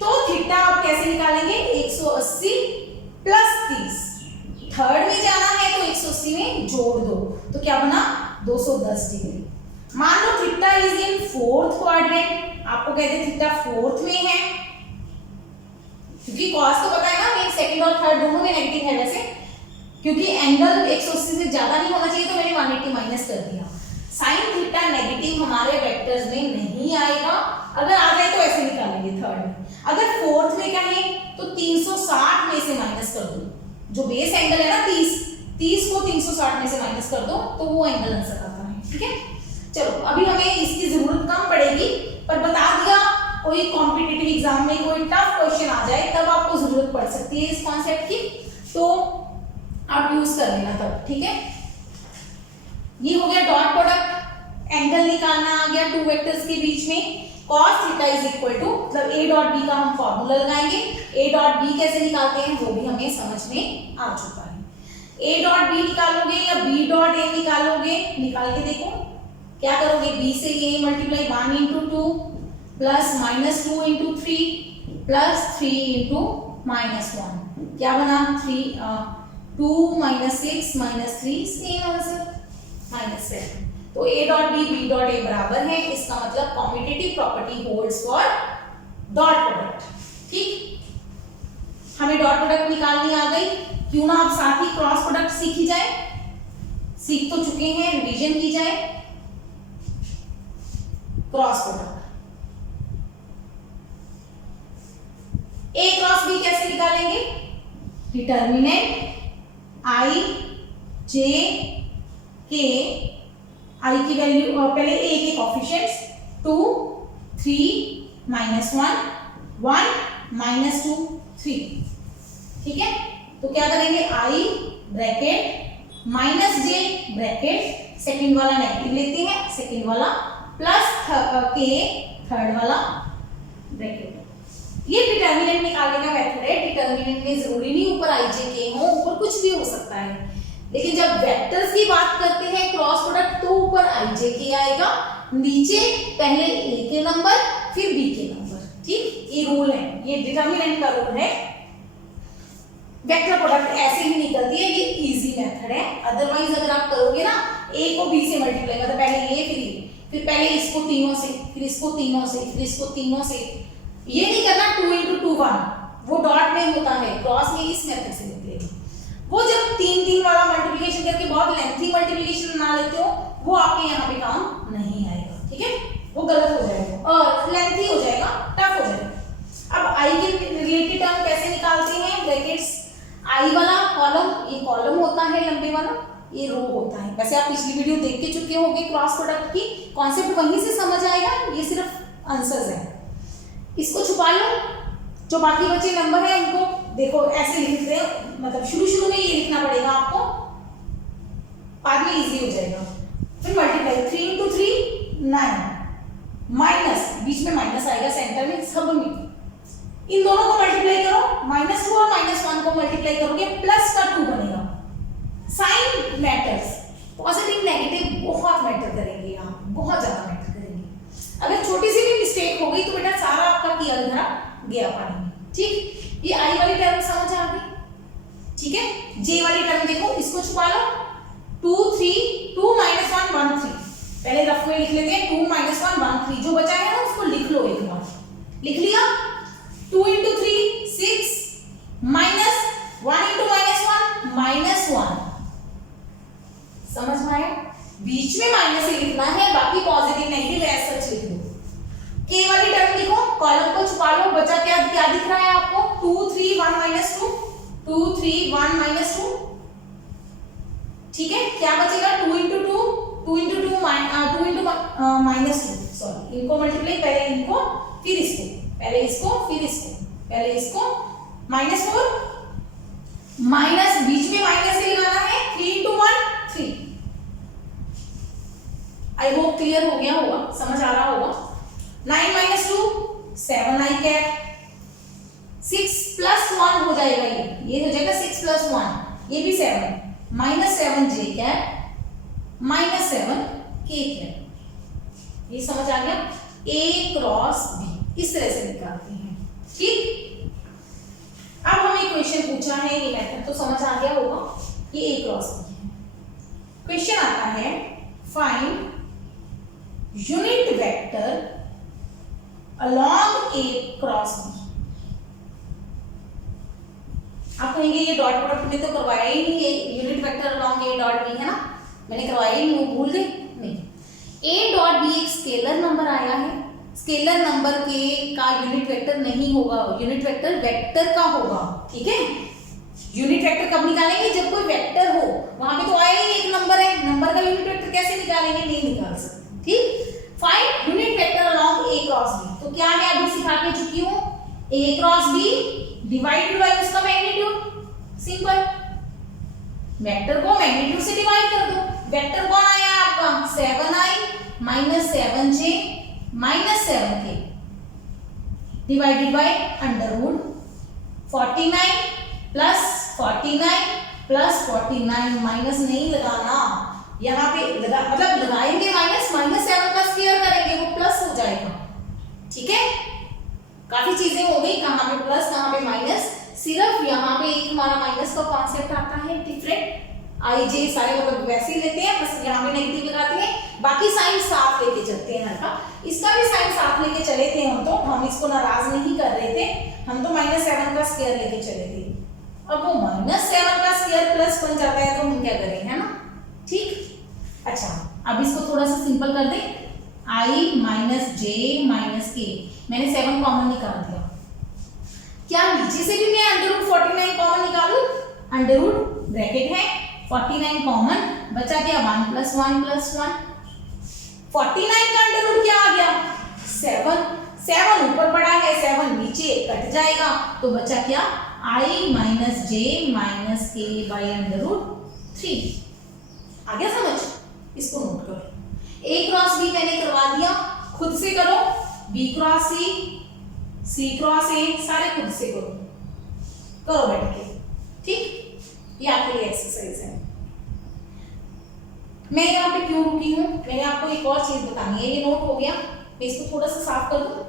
तो थीटा आप कैसे निकालेंगे, 180 प्लस 30, थर्ड में जाना है तो 180 में जोड़ दो, तो क्या बना 210 डिग्री। मान लो theta is in fourth quadrant, आपको कहते हैं थीटा फोर्थ में है, क्योंकि cos तो पता है ना मेरे सेकंड और थर्ड दोनों में नेगेटिव है वैसे, क्योंकि एंगल 180 से ज्यादा नहीं होना चाहिए तो मैंने 180 माइनस कर दिया। साइन थीटा नेगेटिव हमारे वेक्टर्स में नहीं आएगा, अगर आ जाए तो ऐसे निकालेंगे थर्ड में। अगर फोर्थ में कहें तो 360 में से माइनस कर दो, जो बेस एंगल है ना 30 को 360 में से माइनस कर दो तो वो एंगल आंसर आता है, ठीक है। चलो अभी हमें इसकी जरूरत कम पड़ेगी, पर बता दिया कोई कॉम्पिटिटिव एग्जाम में कोई टफ क्वेश्चन आ जाए तब आपको जरूरत पड़ सकती है इस कॉन्सेप्ट की, तो आप यूज कर लेना तब, ठीक है। ये हो गया डॉट प्रोडक्ट, एंगल निकालना आ गया टू वेक्टर्स के बीच में। cos theta is equal to, मतलब a डॉट b का हम फॉर्मूला लगाएंगे, a डॉट b कैसे निकालते हैं वो भी हमें समझ में आ चुका है। a डॉट b निकालोगे या b डॉट a निकालोगे, निकाल के देखो क्या करोगे, b से a multiply 1 into 2 plus -2 into 3 plus 3 into -1, क्या बना 2 -6 -3 सेम आंसर -7। तो a dot b b dot a बराबर है, इसका मतलब commutative property holds for dot product, ठीक। हमें डॉट प्रोडक्ट निकालनी आ गई, क्यों ना आप साथ ही क्रॉस प्रोडक्ट सीखी जाए, सीख तो चुके हैं, रिवीजन की जाए। Cross product a cross b कैसे निकालेंगे, determinant i j k, i की वैल्यू पहले a के कोएफिशिएंट्स 2 3 -1 1 -2 3, ठीक है। तो क्या करेंगे, i bracket minus j bracket, second वाला नेगेटिव लेते हैं, सेकंड वाला प्लस k थर्ड वाला ब्रैकेट। ये डिटर्मिनेंट निकालने का मेथड है। डिटर्मिनेंट में जरूरी नहीं ऊपर i j k हो, ऊपर कुछ भी हो सकता है, लेकिन जब वेक्टर्स की बात करते हैं क्रॉस प्रोडक्ट तो ऊपर i j k आएगा, नीचे पहले a के नंबर फिर बी के नंबर। ठीक, ये रूल है, ये डिटर्मिनेंट का रूल है। वेक्टर प्रोडक्ट ऐसे ही निकलती है, ये इजी मेथड है। अदरवाइज अगर आप करोगे ना ए को बी से मल्टीप्लाई, मतलब पहले ये फिर पहले इसको तीनों से, फिर इसको तीनों से, फिर इसको तीनों से, ये नहीं करना 2 × 2 1, वो डॉट में होता है, क्रॉस में इस मेथड से निकलेगा। वो जब 3 वाला मल्टीप्लिकेशन करके बहुत लेंथी मल्टीप्लिकेशन बना लेते हो, वो आपके यहाँ पे काम नहीं आएगा। ठीक है, वो गलत हो जाएगा और लेंथी हो जाएगा, टफ हो जाएगा। अब आई के रिलेटेड टर्म कैसे निकालते हैं? ब्रैकेट्स आई वाला कॉलम, ये कॉलम होता है लंबे वाला, ये रो होता है। वैसे आप पिछली वीडियो देख के चुके होंगे क्रॉस प्रोडक्ट की, कॉन्सेप्ट वहीं से समझ आएगा, ये सिर्फ आंसर्स है। इसको छुपा लो, जो बाकी बचे नंबर है उनको देखो ऐसे लिखते हैं, मतलब शुरू में ये लिखना पड़ेगा आपको, बाद में इजी हो जाएगा। फिर मल्टीप्लाई 3 × 3 9, माइनस बीच में माइनस आएगा सेंटर में, सब में इन दोनों को मल्टीप्लाई करो, -2 और -1 को मल्टीप्लाई करोगे प्लस का 2 बनेगा। साइन मैटर्स, पॉजिटिव नेगेटिव बहुत मैटर करेंगे, यहाँ बहुत ज्यादा मैटर करेंगे। अगर छोटी सी भी मिस्टेक हो गई तो बेटा सारा आपका किया धरा गया पानी में। ठीक, ये आई वाली टर्म समझ आ गई। ठीक है, जे वाली टर्म देखो, इसको छुपा लो, 2 3 2 - 1 1 3, पहले रफ में लिख लेते हैं 2 - 1 1 3, जो बचा है ना उसको लिख लो एक बार। लिख लिया, 2 × 3 6 माइनस 1 × -1 -1, समझ में आया? बीच में माइनस ही लिखना है, बाकी पॉजिटिव नेगेटिव ऐसा सच लिख लो। के वाली टर्म लिखो, कॉलम को छुपा लो, बचा क्या क्या दिख रहा है आपको? 2 3 1 -2, 2 3 1 -2। ठीक है, क्या बचेगा? 2 × 2 2 × 2 2 × -2, सॉरी, इनको मल्टीप्लाई, पहले इनको फिर इसको, पहले इसको फिर इसको, पहले इसको, -4 माइनस बीच में माइनस ही लगाना है, 3 × 1 3। आई होप क्लियर हो गया होगा, समझ आ रहा होगा। 9 - 2 7 i कैप, 6 + 1 हो जाएगा, ये हो जाएगा 6 + 1, ये भी 7 -7 j कैप -7 k कैप। ये समझ आ गया? a क्रॉस b इस तरह से निकालते हैं। ठीक, अब हमें क्वेश्चन पूछा है, ये मेथड तो समझ आ गया होगा, ये a क्रॉस b है। क्वेश्चन आता है, find unit vector along a cross b। आप कहेंगे ये डॉट प्रोडक्ट में तो करवाया ही नहीं, ये unit vector along a dot b है ना, मैंने करवाया ही नहीं, भूल गए? नहीं, a डॉट b एक स्केलर नंबर आया है, स्केलर नंबर के का यूनिट वेक्टर नहीं होगा, यूनिट वेक्टर वेक्टर का होगा। ठीक है, यूनिट वेक्टर कब निकालेंगे? जब कोई वेक्टर हो, वहां पे तो आया ही एक नंबर है, नंबर का यूनिट वेक्टर कैसे निकालेंगे? नहीं निकाल सकते। ठीक, find unit vector along a cross b, तो क्या है अभी सिखा के चुकी हूं, a cross b divided by उसका मैग्नीट्यूड। सिंपल, वेक्टर को मैग्नीट्यूड से डिवाइड कर दो। वेक्टर कौन आया आपका? 7i - 7j - 7k divided by √ 49 + 49 + 49, minus नहीं लगाना यहाँ पे, लगा मतलब लगाएंगे -7 का स्क्वायर करेंगे, वो प्लस हो जाएगा। ठीक है, काफी चीजें हो गई, कहाँ पे प्लस कहाँ पे माइनस, सिर्फ यहाँ पे एक हमारा माइनस का कॉन्सेप्ट आता है डिफरेंट, आई जे सारे मतलब वैसे ही लेते हैं, बस यहाँ पे नेगेटिव लगाते हैं, बाकी साइन साफ लेके चलते हैं हर का। इसका भी साइन साफ लेके चले थे हम इसको नाराज नहीं कर रहे थे, हम तो -7 का स्क्वायर लेके चले थे। अब वो -7 का स्क्वायर प्लस बन जाता है, तो हम क्या करें, है ना? ठीक, अच्छा, अब इसको थोड़ा सा सिंपल कर दें, i - j - k, मैंने 7 कॉमन निकाल दिया। क्या नीचे से भी मैं √49 कॉमन निकालूं? √ ब्रैकेट है, 49 कॉमन, बचा क्या? 1 + 1 + 1, 49 का √ क्या आ गया? 7, 7 ऊपर पड़ा है, 7 नीचे कट जाएगा, तो बचा क्या? i - j - k √3। आ गया समझ? इसको नोट करो। a क्रॉस b मैंने करवा दिया, खुद से करो, b cross c cross a, सारे खुद से करो बैठ के। ठीक, ये आपके लिए एक्सरसाइज है। मैं यहाँ पे क्यों रुकी हूँ, मैंने आपको एक और चीज बतानी है, ये नोट हो गया, मैं इसको थोड़ा सा साफ कर दूं।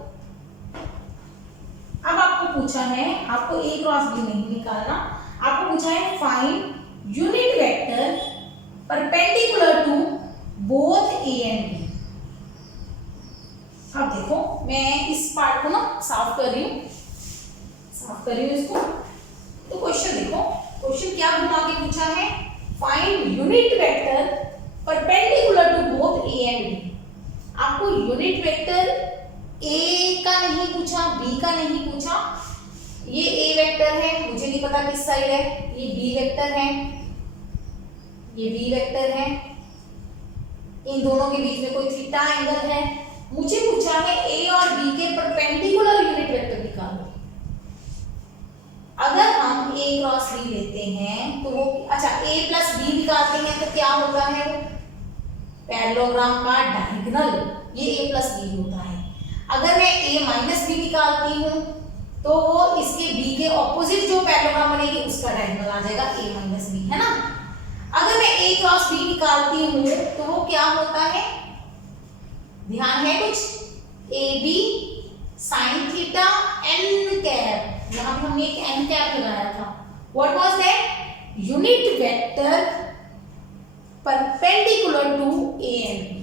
पूछा है, आपको ए क्रॉस बी नहीं निकालना, आपको पूछा है find unit vector perpendicular to both A and B. अब देखो मैं इस पार्ट को ना साफ कर रही हूँ इसको। तो क्वेश्चन देखो, क्वेश्चन क्या घुमा के पूछा है, find unit vector perpendicular to both A and B. आपको यूनिट वेक्टर ए का नहीं पूछा, बी का नहीं पूछा। ये ए वेक्टर है, मुझे नहीं पता किस साइड है, ये बी वेक्टर है, ये बी वेक्टर है, इन दोनों के बीच में कोई थीटा एंगल है। मुझे पूछा है ए और बी के परपेंडिकुलर यूनिट वेक्टर निकालो। अगर हम ए क्रॉस बी लेते हैं तो वो अच्छा ए प्लस बी निकालते हैं तो क्या होता है, पैरेललोग्राम का डायगोनल ये ए प्लस बी होता है। अगर मैं ए माइनस बी निकालती हूं तो वो इसके बी के ऑपोजिट जो पैरेललोग्राम बनेगी उसका डायगोनल आ जाएगा ए माइनस बी, है ना। अगर मैं ए क्रॉस बी निकालती हूं तो वो क्या होता है, ध्यान है कुछ, A B sine theta N cap, यहां पे हमने एक एन कैप लगाया था। What was that, unit vector perpendicular to A and B.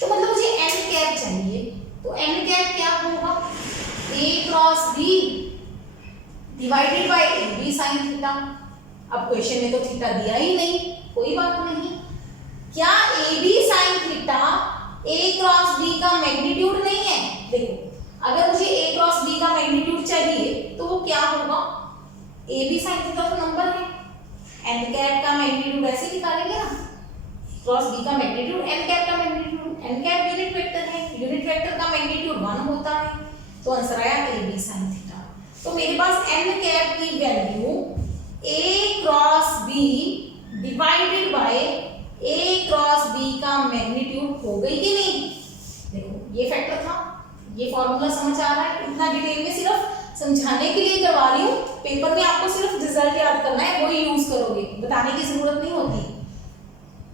तो मतलब मुझे एन कैप चाहिए, तो एन कैप क्या होगा, A cross B divided by A B sine theta. अब क्वेश्चन में तो थीटा दिया ही नहीं, कोई बात नहीं। क्या A B sine theta A cross B का मैग्नीट्यूड नहीं है? देखो अगर मुझे ए क्रॉस बी का मैग्नीट्यूड चाहिए तो वो क्या होगा, ए बी साइन थीटा तो नंबर है, एन कैप का मैग्नीट्यूड ऐसे निकालेंगे ना, क्रॉस बी का मैग्नीट्यूड एन कैप का magnitude, N cap unit vector है, यूनिट वेक्टर का मैग्नीट्यूड 1 होता है, तो आंसर आया ए बी साइन थीटा। तो मेरे पास एन कैप की value A cross B divided by A cross B का मैग्नीट्यूड हो गई कि नहीं। देखो ये फैक्टर था, ये फॉर्मूला समझ आ रहा है, इतना डिटेल में सिर्फ समझाने के लिए करवा रही हूँ, पेपर में आपको सिर्फ रिजल्ट याद करना है, वही यूज करोगे, बताने की जरूरत नहीं होती।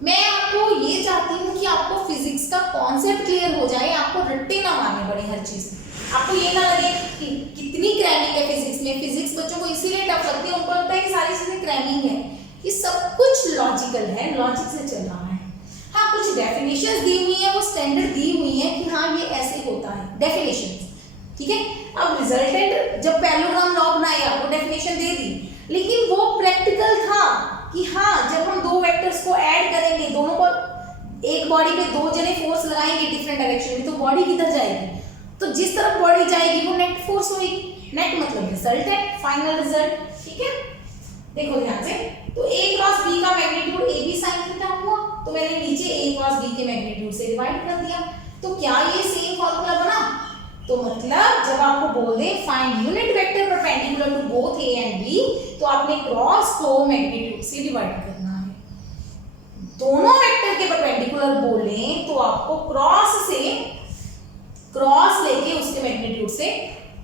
मैं आपको ये चाहती हूँ कि आपको फिजिक्स का कॉन्सेप्ट क्लियर हो जाए, आपको रट्टे ना मारने पड़े हर चीज, आपको ये ना लगे कि कितनी क्रैमिंग है फिजिक्स में। फिजिक्स बच्चों को इसीलिए टफ लगती है, उनको लगता है कि सारी चीजें क्रैमिंग है, कि सब कुछ लॉजिकल है, लॉजिक से चल रहा है। हाँ कुछ डेफिनेशंस दी हुई है, वो स्टैंडर्ड दी हुई है कि हाँ ये ऐसे होता है, डेफिनेशंस, ठीक है। अब रिजल्टेंट जब पैरेललोग्राम लॉ बनाया वो डेफिनेशन दे दी, लेकिन वो प्रैक्टिकल था कि हाँ जब हम दो वेक्टर्स को ऐड करेंगे, दोनों को एक बॉडी पे दो जने फोर्स लगाएंगे डिफरेंट डायरेक्शन में, तो बॉडी किधर जाएगी, तो जिस तरफ बॉडी जाएगी वो नेट फोर्स होगी, नेट मतलब रिजल्ट है, फाइनल रिजल्ट, ठीक है। देखो ध्यान से, तो a क्रॉस b का magnitude a b sin theta हुआ, तो मैंने नीचे a क्रॉस b के मैग्नीट्यूड से डिवाइड कर दिया। तो क्या ये सेम फार्मूला बना, तो मतलब जब आपको बोल दे find unit vector perpendicular to both a and b, तो आपने क्रॉस को मैग्नीट्यूड से डिवाइड करना है। दोनों वेक्टर के परपेंडिकुलर बोले तो आपको क्रॉस लेके उसके मैग्नीट्यूड से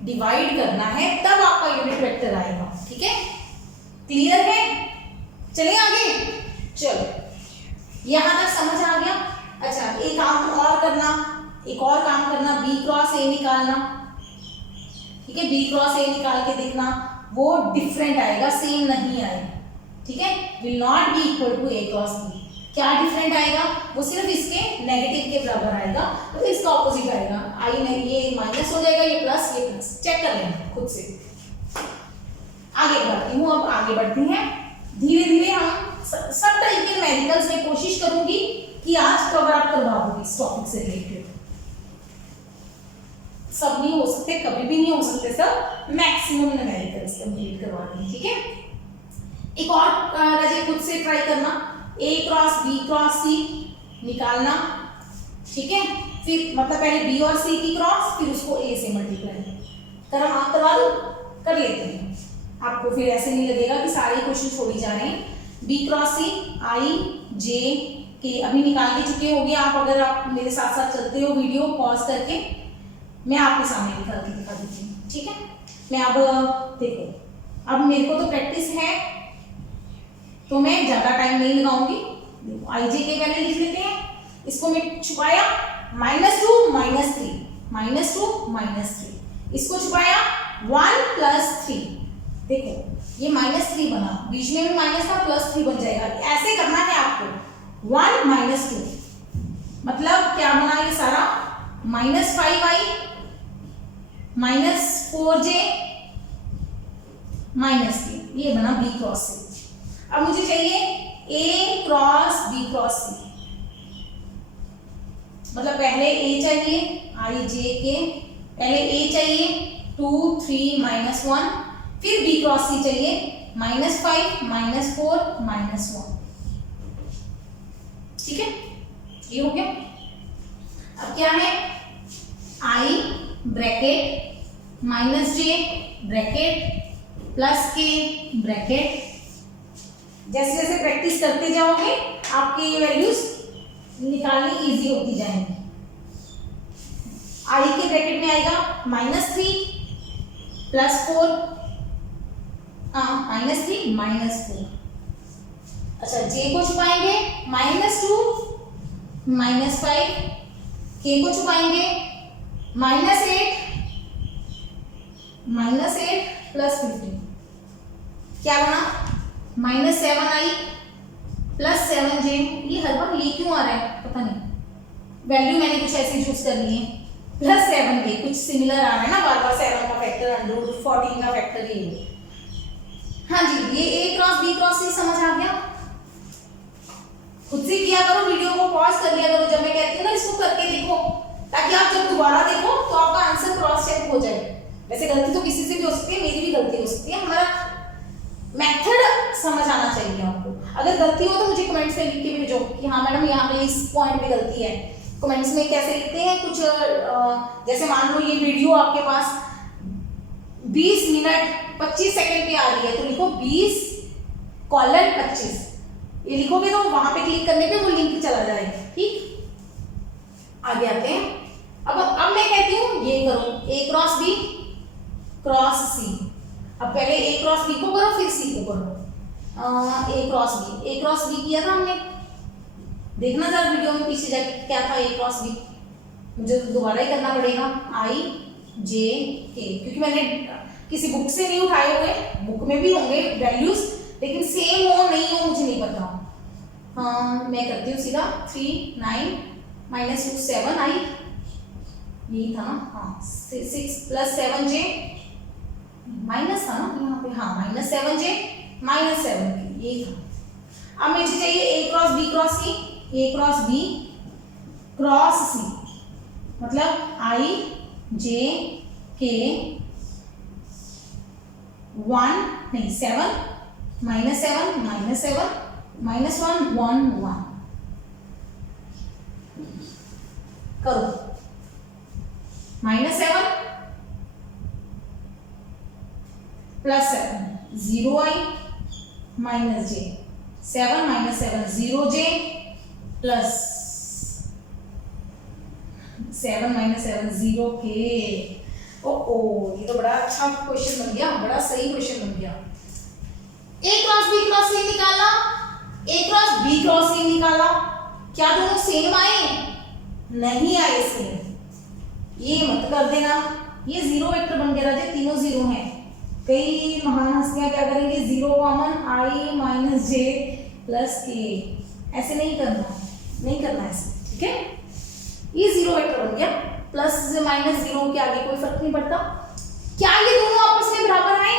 डिवाइड करना है, तब आपका यूनिट वेक्टर आएगा, ठीक है। क्लियर है, चलिए आगे, चलो यहां तक समझ आ गया। अच्छा एक काम और करना, एक और काम करना, बी क्रॉस ए निकालना, ठीक है। बी क्रॉस ए निकाल के देखना, वो डिफरेंट आएगा, सेम नहीं आएगा, ठीक है। Will not be equal to A cross B. क्या डिफरेंट आएगा, वो सिर्फ इसके नेगेटिव के बराबर आएगा, तो इसका ऑपोजिट आएगा, आई नहीं, ये माइनस हो जाएगा, ये प्लस, ये प्लस, चेक कर लेना खुद से। आगे बढ़ती हूँ, अब आगे बढ़ती हैं धीरे धीरे। हम सब टाइप के न्यूमेरिकल्स में कोशिश करूंगी कि आज कवर अप करवा दूंगी इस टॉपिक से रिलेटेड। सब नहीं हो सकते, कभी भी नहीं हो सकते सब, मैक्सिमम न्यूमेरिकल्स कंप्लीट करवा दूंगी, ठीक है। एक और रजे खुद से ट्राई करना, ए क्रॉस बी क्रॉस सी निकालना, ठीक है। फिर मतलब पहले बी और सी की क्रॉस, फिर उसको ए से मल्टीप्लाई करवा दो, कर लेते हैं। आपको फिर ऐसे नहीं लगेगा कि सारे क्वेश्चन छोड़ी जा रहे हैं। बी क्रॉस सी आई जे के अभी निकाल के चुके होंगे आप, अगर आप मेरे साथ साथ चलते हो वीडियो पॉज करके, मैं आपके सामने निकाल के दिखा देती हूँ, ठीक है। मैं अब देखो, अब मेरे को तो प्रैक्टिस है तो मैं ज्यादा टाइम नहीं लगाऊंगी। देखो आई जे के पहले लिख लेते हैं, इसको मैं छुपाया -2 -3, -2 -3, इसको छुपाया 1 प्लस 3, देखो ये -3 बना, बीच में भी माइनस था, +3 बन जाएगा। ऐसे करना है आपको। 1 - 2 मतलब क्या बना ये सारा, -5i -4j -3, ये बना b क्रॉस c। अब मुझे चाहिए a cross b cross c, मतलब पहले a चाहिए i j के, पहले a चाहिए 2 3 -1, फिर b क्रॉस c चाहिए -5 -4 -1। ठीक है, ये हो गया। अब क्या है, i bracket -j bracket plus के ब्रैकेट, जैसे जैसे प्रैक्टिस करते जाओगे आपके ये वैल्यूज निकालनी इजी होती जाएंगी। i के ब्रैकेट में आएगा -3 +4, -3 -4। अच्छा, j को छुपाएंगे -2 -5, k को छुपाएंगे -8 +15, क्या बना -7i +7j। ये हर बार ये क्यों आ रहा है पता नहीं, वैल्यू मैंने कुछ ऐसी चूज कर ली है। +7k कुछ सिमिलर आ रहा है ना, बार बार 7 का फैक्टर √14 का फैक्टर ये। हाँ जी, ये a cross b cross c समझ आ गया। खुद से किया करो, वीडियो को पॉज कर लिया करो जब मैं कहती हूँ ना इसको करके देखो, ताकि आप जब दोबारा देखो तो आपका आंसर क्रॉस चेक हो जाए। वैसे गलती तो किसी से भी हो सकती है, मेरी भी गलती हो सकती है, हमारा मेथड समझ आना चाहिए आपको। अगर गलती हो तो मुझे कमेंट्स में लिख के भेजो कि हाँ मैडम यहाँ पे इस पॉइंट पे गलती है। कमेंट्स में कैसे लिखते हैं, कुछ जैसे मान लो ये वीडियो आपके पास 20 मिनट 25 सेकंड पे आ रही है, तो लिखो 20:25, ये लिखोगे तो वहां पे क्लिक करने पे वो लिंक चला जाएगा। ठीक, आगे आते हैं। अब मैं कहती हूँ ये करो, a cross b cross c। अब पहले a क्रॉस b को करो, फिर c को करो। a क्रॉस b किया था हमने, देखना जरा वीडियो में पीछे जाके क्या था a क्रॉस b, मुझे तो दोबारा ही करना पड़ेगा। i j k, क्योंकि मैंने किसी बुक से नहीं उठाए हुए, बुक में भी होंगे वैल्यूज, लेकिन सेम हो नहीं हो मुझे नहीं पता। हाँ, मैं करती हूँ सीधा 3 9 -2 7 i, यही था ना, हाँ 6 + 7j माइनस था ना यहाँ पे, हाँ -7j -7k, यही था। अब मुझे चाहिए a cross b cross c, a cross b cross c, मतलब i j k 1 नहीं 7 -7 -7 -1 1 1 करो। -7 +7 0i -j, 7 -7 0j plus 7 -7 0k। ओ ये तो बड़ा अच्छा क्वेश्चन बन गया, बड़ा सही क्वेश्चन बन गया। a cross b cross c निकाला, a cross b cross c निकाला, क्या दोनों सेम आए? नहीं आए सेम, ये मत कर देना, ये जीरो वेक्टर बन गया राजे, तीनों जीरो हैं। कई महान हस्तियां क्या करेंगे, zero common i - j + k, ऐसे नहीं करना, नहीं करना ऐसे, ठीक है। ये जीरो वेक्टर बन गया, प्लस माइनस जीरो के आगे कोई फर्क नहीं पड़ता। क्या ये दोनों आपस में बराबर आए?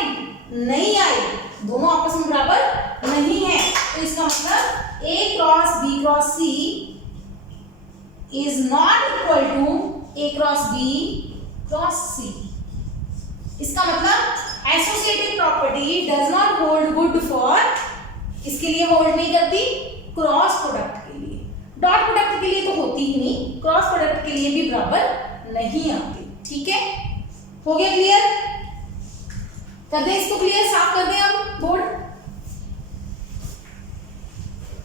नहीं आए, दोनों आपस में बराबर नहीं है। तो इसका मतलब a cross b cross c is not equal to a cross b cross c। इसका मतलब associative property does not hold good for, इसके लिए होल्ड नहीं करती, क्रॉस प्रोडक्ट के लिए। डॉट प्रोडक्ट के लिए तो होती ही नहीं, क्रॉस प्रोडक्ट के लिए भी बराबर नहीं आती। ठीक है, हो गया क्लियर? कर दें इसको क्लियर, साफ कर दें हम board.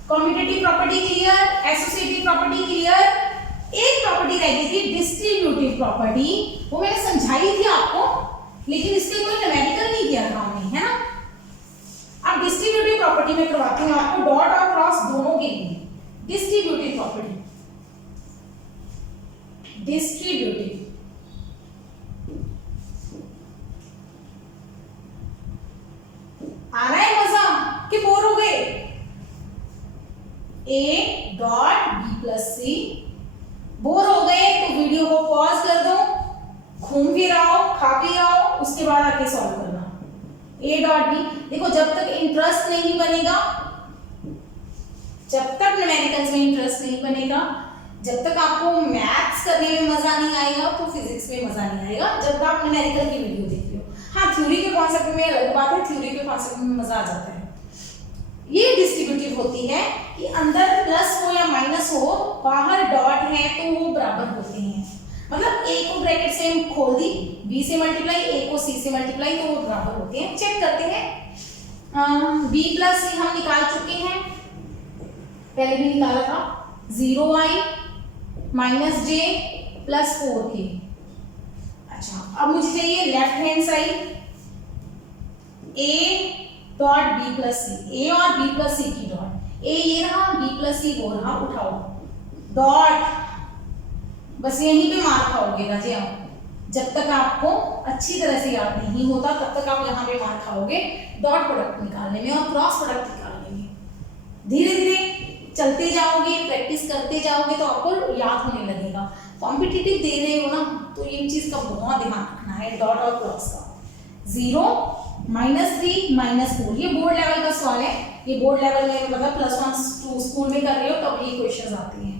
Competitive property clear, associative property clear. एक प्रॉपर्टी रह गई थी डिस्ट्रीब्यूटिव प्रॉपर्टी, वो मैंने समझाई थी आपको, लेकिन इसके कोई न्यूमेरिकल नहीं किया था हमने, है ना। अब डिस्ट्रीब्यूटिव प्रॉपर्टी में करवाती हूँ आपको डॉट और क्रॉस दोनों के लिए। डिस्ट्रीब्यूटिव प्रॉपर्टी, डिस्ट्रीब्यूटिव खा पी आओ, उसके बाद आके सॉल्व करना। ए डॉट बी, देखो जब तक इंटरेस्ट नहीं बनेगा, जब तक न्यूमेरिकल्स में इंटरेस्ट नहीं बनेगा, जब तक आपको मैथ्स करने में मजा नहीं आएगा तो फिजिक्स में मजा नहीं आएगा, जब आप न्यूमेरिकल की वीडियो देख रहे हो। हाँ, थ्योरी के कॉन्सेप्ट में अलग बात है, थ्योरी के कॉन्सेप्ट में मजा आ जाता है। ये डिस्ट्रीब्यूटिव होती है कि अंदर प्लस हो या माइनस हो, बाहर डॉट है तो वो बराबर होते हैं। मतलब ए को ब्रैकेट से खोल दी, बी से मल्टीप्लाई, ए को सी से मल्टीप्लाई, तो वो बराबर होते हैं। चेक करते हैं। बी प्लस सी हम निकाल चुके हैं, पहले भी निकाला था। 0i माइनस जे प्लस 4k। अच्छा, अब मुझे चाहिए left hand side, a dot B plus C, A और बी प्लस सी की डॉट। ए ये रहा, बी प्लस सी वो रहा, उठाओ डॉट, बस यहीं पे मार खाओगे राजे आप। जब तक आपको अच्छी तरह से याद नहीं होता तब तक आप यहाँ पे मार खाओगे डॉट प्रोडक्ट निकालने में और क्रॉस प्रोडक्ट निकालने में। धीरे धीरे चलते जाओगे, प्रैक्टिस करते जाओगे तो आपको याद होने लगेगा। कॉम्पिटिटिव दे रहे हो ना, तो ये चीज का बहुत ध्यान रखना है, डॉट और क्रॉस का। 0 -3 -4, ये बोर्ड लेवल का सवाल है। ये बोर्ड लेवल में मतलब +1 स्कूल में कर रहे हो तब ये क्वेश्चंस आते हैं,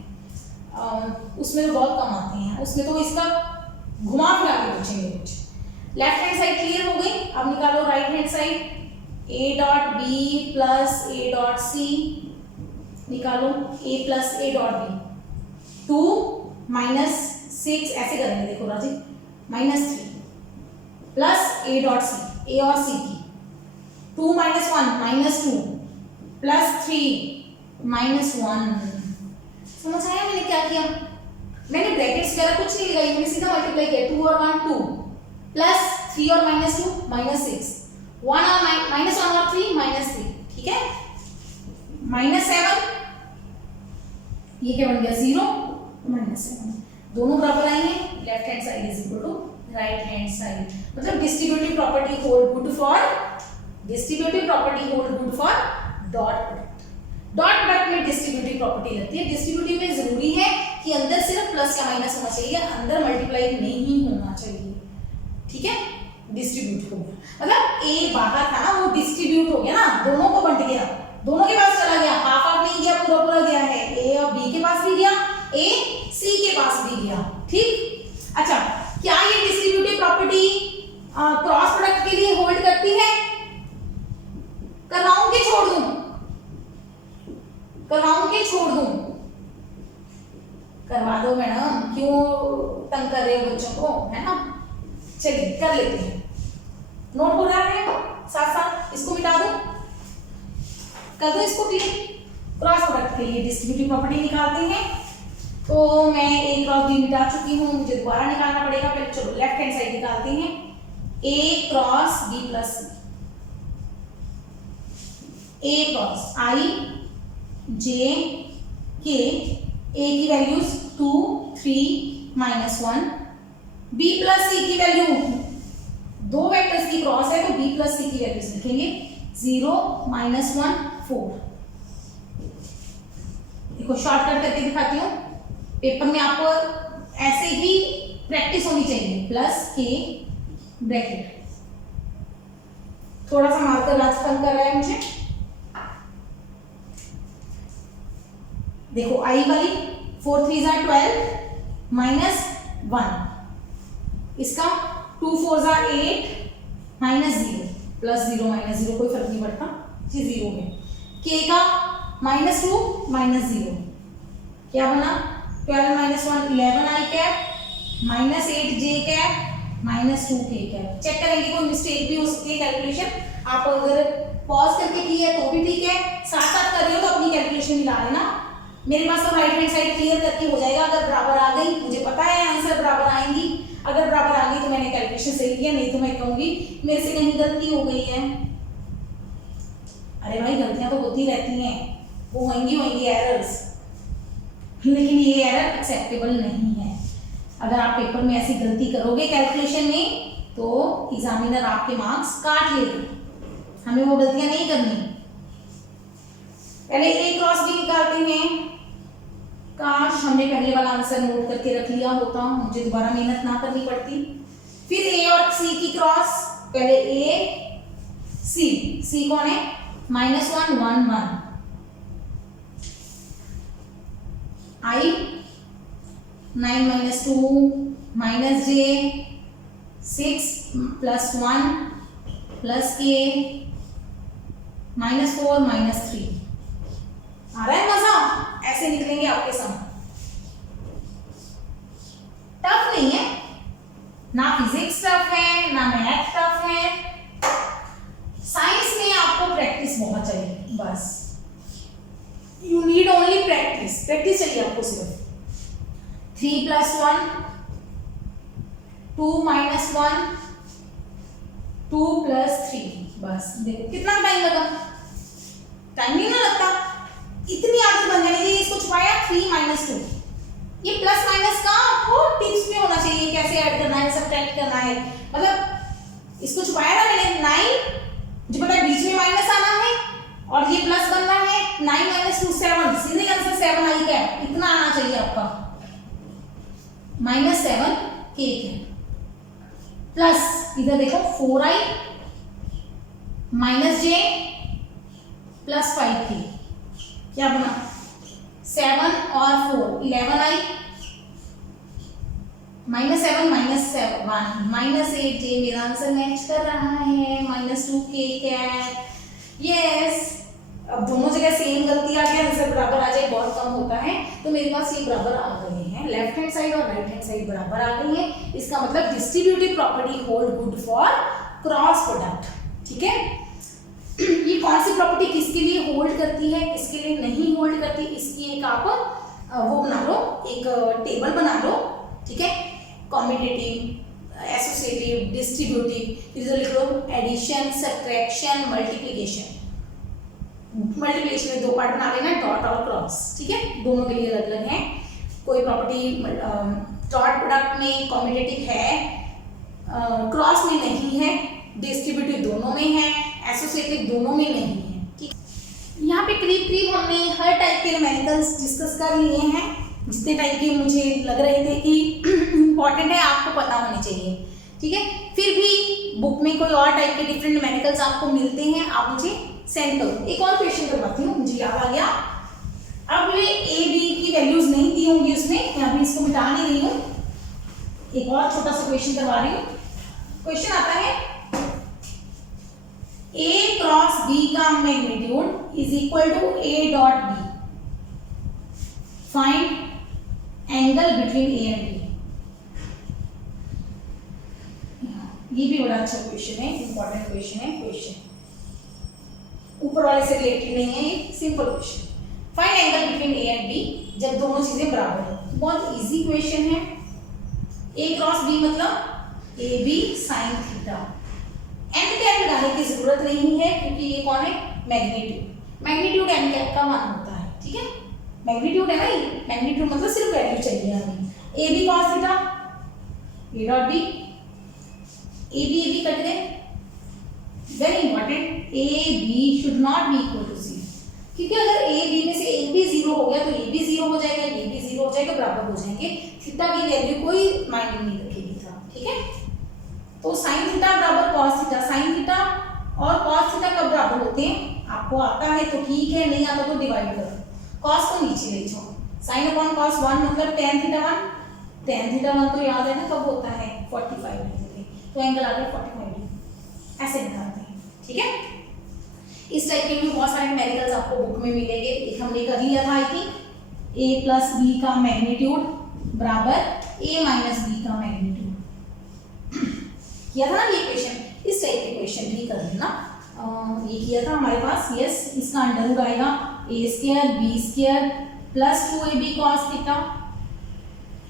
उसमें तो बहुत कम आते हैं, उसमें तो इसका घुमा फिरा के पूछेंगे कुछ। लेफ्ट हैंड साइड क्लियर हो गई, अब निकालो right hand side. a dot B plus a dot C, निकालो a plus a dot B. 2 -6 ऐसे करेंगे, देखो राजी, -3 प्लस a डॉट सी, a और c की। 2 -1 -2 प्लस 3 -1। समझ आया मैंने क्या किया? मैंने ब्रैकेट्स वगैरह कुछ नहीं लगाई, मैंने सीधा मल्टीप्लाई किया। 2 और 1 2 प्लस 3 और -2 -6, 1 और -1 और 3 -3, ठीक है। -7, ये क्या बन गया 0 -7, दोनों बराबर आए हैं। Left hand side is equal to right hand side. मतलब distributive property hold good for, distributive property hold good for dot product. Dot product में डिस्ट्रीब्यूटिव प्रॉपर्टी लगती है। डिस्ट्रीब्यूटिव में जरूरी है कि अंदर सिर्फ प्लस या माइनस होना चाहिए, अंदर मल्टीप्लाई नहीं होना चाहिए, ठीक है। डिस्ट्रीब्यूट हो गया मतलब ए बाहर था ना, वो डिस्ट्रीब्यूट हो गया ना, दोनों को बंट गया, दोनों के पास चला गया, हाफ हाफ नहीं गया, पूरा पूरा गया है। ए और बी के पास भी गया, ए सी के पास भी गया, ठीक। अच्छा, क्या ये डिस्ट्रीब्यूटिव प्रॉपर्टी क्रॉस प्रोडक्ट के लिए होल्ड करती है? करवाऊं कि छोड़ दूं? करवाऊं कि छोड़ दूं? करवा दो मैडम, क्यों तंग कर रहे हो बच्चों को, है ना। चलिए कर लेते हैं, नोट हो रहा है साथ साथ, इसको मिटा दो, कर दो इसको क्लियर। क्रॉस प्रोडक्ट के लिए डिस्ट्रीब्यूटिव प्रॉपर्टी निकालते हैं, तो मैं ए क्रॉस बी मिटा चुकी हूँ, मुझे दोबारा निकालना पड़ेगा। पहले चलो लेफ्ट हैंड साइड निकालते हैं। ए क्रॉस बी प्लस सी, ए क्रॉस आई जे के, ए की वैल्यूज 2 3 -1, बी प्लस सी की वैल्यू, दो वेक्टर्स की क्रॉस है तो बी प्लस सी की वैल्यूज लिखेंगे। 0 -1 4। देखो शॉर्टकट करके दिखाती हूँ, पेपर में आपको ऐसे ही प्रैक्टिस होनी चाहिए। प्लस के ब्रैकेट, थोड़ा सा मार्कर लास्ट तंग कर रहा है मुझे, देखो आई वाली 4 3 12 -1, इसका 2 4 8 -0 प्लस 0 -0 कोई फर्क नहीं पड़ता जी, 0 में। के का -2 -0 क्या बना? 12 -1 11 आई कैप -8 जे कैप -2 के कैप। चेक करेंगे कोई मिस्टेक भी हो सकती है कैलकुलेशन, आप अगर पॉज करके की है तो भी ठीक है, साथ साथ कर रहे हो तो अपनी कैलकुलेशन मिला लेना। मेरे पास तो राइट हैंड साइड क्लियर करके हो जाएगा। अगर बराबर आ गई, मुझे पता है आंसर बराबर आएंगी, अगर बराबर आ गई तो मैंने कैलकुलेशन सही किया, नहीं तो मैं कहूंगी मेरे से कहीं गलती हो गई है। अरे भाई गलतियां तो होती रहती हैं, वो होंगी एरर्स, लेकिन ये एरर एक्सेप्टेबल नहीं है। अगर आप पेपर में ऐसी गलती करोगे कैलकुलेशन में तो एग्जामिनर आपके मार्क्स काट लेगा। हमें वो गलतियां नहीं करनी। पहले ए क्रॉस बी निकालते हैं। काश हमने पहले वाला आंसर नोट करके रख लिया होता, मुझे दोबारा मेहनत ना करनी पड़ती। फिर ए और सी की क्रॉस, पहले ए सी, सी कौन है, -1 1 1, आई 9 - 2 -j 6 + 1 + k -4 -3। आ रहा है मजा? ऐसे निकलेंगे आपके सम। टफ नहीं है, ना फिजिक्स टफ है ना मैथ टफ है। साइंस में आपको प्रैक्टिस बहुत चाहिए, बस you need only practice, practice चाहिए आपको सिर्फ। 3 + 1 2 - 1 2 + 3, बस देखो कितना टाइम लगा, टाइम नहीं ना लगता, इतनी आदत बन जानी चाहिए। इसको छुपाया 3 - 2, ये प्लस माइनस का आपको टिप्स में होना चाहिए, कैसे ऐड करना है, सब्ट्रैक्ट करना है। मतलब इसको छुपाया ना मैंने 9, जो पता है बीच में माइनस आना है और ये प्लस बनना है। 9 - 2 7, सीधे आंसर 7 आई क्या, इतना आना चाहिए आपका। -7 केक है, प्लस इधर देखो 4i -j + 5k, क्या बना 7 और 4 11i -7 -7 1 -8j, मेरा आंसर मैच कर रहा है। -2k क्या है, यस। अब दोनों जगह सेम गलती आ गया, आंसर बराबर आ जाए, बहुत कम होता है। तो मेरे पास ये बराबर आ गए हैं, लेफ्ट हैंड साइड और राइट हैंड साइड बराबर आ गई है। इसका मतलब distributive property hold good for cross product, ठीक है। ये कौन सी प्रॉपर्टी किसके लिए होल्ड करती है, किसके लिए नहीं होल्ड करती, इसकी एक आप वो बना लो, एक टेबल बना लो, ठीक है। कॉम्बिनेटिव, एसोसिएटिव, डिस्ट्रीब्यूटिव, फिर लिख लो एडिशन, सब्ट्रैक्शन, मल्टीप्लिकेशन। मल्टीप्लिकेशन में 2 पार्ट बना लेना, डॉट और क्रॉस, ठीक है, दोनों के लिए अलग अलग है। कोई प्रॉपर्टी डॉट प्रोडक्ट में कॉम्बिनेटिव है, क्रॉस में नहीं है, डिस्ट्रीब्यूटिव दोनों में है, एसोसिएटिव दोनों में नहीं है, ठीक। यहाँ पे करीब हमने हर टाइप के न्यूमेरिकल्स डिस्कस कर लिए हैं, जितने टाइप के मुझे लग रहे थे कि इम्पॉर्टेंट है, आपको पता होने चाहिए, ठीक है। फिर भी बुक में कोई और टाइप के डिफरेंट न्यूमेरिकल्स आपको मिलते हैं, आप मुझे सेंड करो। एक और क्वेश्चन करवाती हूँ, मुझे याद आ गया। अब ये ए बी की वैल्यूज नहीं दी होंगी उसमें, मैं अभी इसको मिटा नहीं रही हूँ, एक और छोटा सा क्वेश्चन करवा रही हूँ। क्वेश्चन आता है A क्रॉस B का magnitude is equal to A dot B, find angle between A and B। ये भी बड़ा अच्छा क्वेश्चन है, इंपॉर्टेंट क्वेश्चन है। क्वेश्चन ऊपर वाले से रिलेटेड नहीं है, ये simple question. Find angle between A and B जब दोनों चीजें बराबर हो। बहुत इजी क्वेश्चन है। A क्रॉस B मतलब AB sin theta. N cap लगाने की जरूरत नहीं है क्योंकि ये कौन है, मैग्नीट्यूड। मैग्नीट्यूड एन कैप का मान होता है, ठीक है, मैग्नीट्यूड है ना, ये मैग्नीट्यूड मतलब सिर्फ वैल्यू चाहिए हमें। A B cos theta, A dot B, A B cut गए, very important, A B should not be equal to C, क्योंकि अगर ए बी में से एक भी 0 हो गया तो ये भी 0 हो जाएगा, ये भी 0 हो जाएगा, बराबर हो जाएंगे। थीटा की वैल्यू कोई मायने नहीं रखेगी था, ठीक है। तो साइन थीटा बराबर कॉस थीटा, साइन थीटा और कॉस थीटा कब बराबर होते हैं, आपको आता है तो ठीक है, नहीं आता तो डिवाइड करो, कॉस को नीचे ले जाओ, साइन अपॉन कॉस 1 मतलब tan थीटा 1, tan थीटा 1 तो याद है ना कब होता है 45 डिग्री, तो एंगल आ गया 45 डिग्री, ऐसे निकालते हैं, ठीक है। इस टाइप के भी बहुत सारे न्यूमेरिकल्स आपको बुक में मिलेंगे। एक हमने कर लिया था I think, a plus B का मैग्नीट्यूड बराबर a माइनस बी का मैग्नीट्यूड किया था ना ये क्वेश्चन। इस टाइप के क्वेश्चन भी कर लेना, ये किया था हमारे पास, यस। इसका अंडर रूट आएगा a square B square plus 2ab cos theta,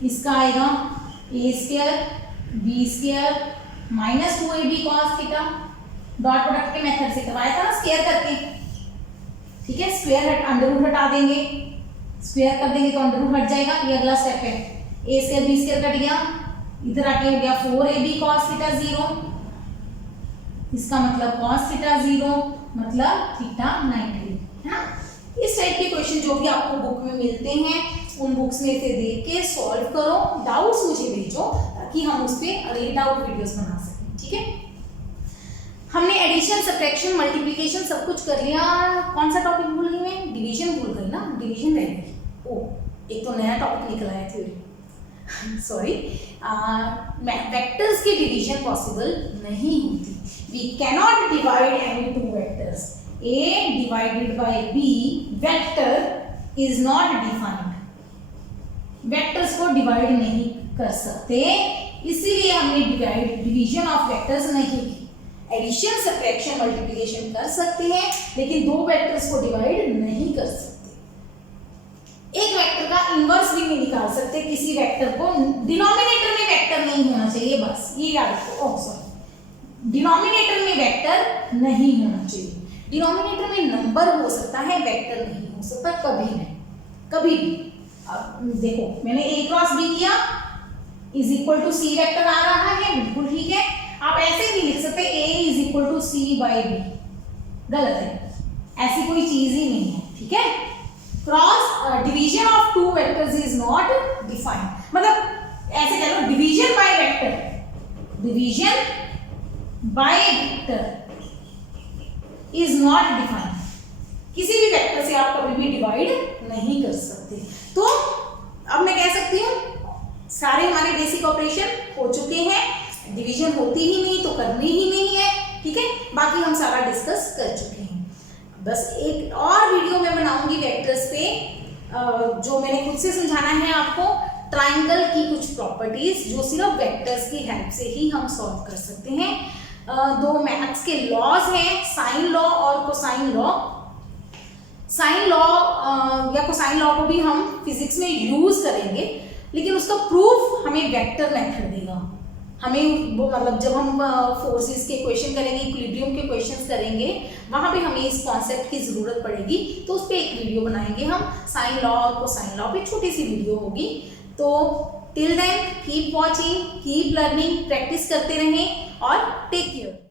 इसका आएगा a square B square minus 2ab cos theta. Dot product के मेथड से करवाया था ना स्क्वायर करके, ठीक है। स्क्वायर अंडर रूट हटा देंगे, स्क्वायर कर देंगे तो अंडर रूट हट जाएगा, ये अगला स्टेप है। a square B square cut गया, इधर आके हो गया 4ab cos थीटा 0, इसका मतलब cos थीटा 0 मतलब थीटा 90, है ना। इस टाइप के क्वेश्चन जो भी आपको बुक में मिलते हैं उन बुक्स में से देख के सॉल्व करो, डाउट्स मुझे भेजो ताकि हम उस पर अगले डाउट वीडियोस बना सकें, ठीक है। एडिशन, सब्ट्रैक्शन, मल्टीप्लिकेशन सब कुछ कर लिया। कौन सा टॉपिक भूल गई मैं? डिवीजन भूल गई ना, डिवीजन रह गई। ओ, एक तो नया टॉपिक निकला है थ्योरी सॉरी। वेक्टर्स की डिवीजन पॉसिबल नहीं होती। We cannot divide any two vectors. A divided by B vector is not defined। वेक्टर्स को डिवाइड नहीं कर सकते, इसीलिए हमने डिवीजन ऑफ वेक्टर्स नहीं की। एडिशन, सब्ट्रैक्शन, मल्टीप्लिकेशन कर सकते हैं, लेकिन दो वेक्टर्स को डिवाइड नहीं कर सकते। एक वेक्टर का इनवर्स भी नहीं निकाल सकते। किसी वेक्टर को डिनोमिनेटर में वेक्टर नहीं होना चाहिए, बस ये याद रखो। ओह सॉरी, डिनोमिनेटर में वेक्टर नहीं होना चाहिए। डिनोमिनेटर में नंबर हो सकता है, वेक्टर नहीं हो सकता, कभी नहीं, कभी भी। अब देखो, मैंने a क्रॉस b किया is equal to C vector आ रहा है, बिल्कुल ठीक है। आप ऐसे भी लिख सकते a is equal to C by B, गलत है, ऐसी कोई चीज ही नहीं है, ठीक है। Cross division of two vectors is not defined, मतलब ऐसे कह लो division by vector, division by vector is not defined. किसी भी वेक्टर से आप कभी भी डिवाइड नहीं कर सकते। तो अब मैं कह सकती हूँ सारे हमारे बेसिक ऑपरेशन हो चुके हैं, डिवीजन होती ही नहीं तो करनी ही नहीं है, ठीक है। बाकी हम सारा डिस्कस कर चुके हैं। बस एक और वीडियो मैं बनाऊंगी वेक्टर्स पे, जो मैंने खुद से समझाना है आपको, ट्राइंगल की कुछ प्रॉपर्टीज जो सिर्फ वेक्टर्स की हेल्प से ही हम सॉल्व कर सकते हैं। दो मैथ्स के लॉज हैं, साइन लॉ और कोसाइन लॉ। साइन लॉ या कोसाइन लॉ को भी हम फिजिक्स में यूज करेंगे, लेकिन उसका प्रूफ हमें वेक्टर मेथड देगा। हमें वो मतलब जब हम फोर्सेस के क्वेश्चन करेंगे, इक्विलिब्रियम के क्वेश्चंस करेंगे, वहां पे हमें इस कॉन्सेप्ट की जरूरत पड़ेगी, तो उस पर एक वीडियो बनाएंगे हम। साइन लॉ और कोसाइन लॉ पे छोटी सी वीडियो होगी। तो till then keep watching, keep learning, practice करते रहें और टेक केयर।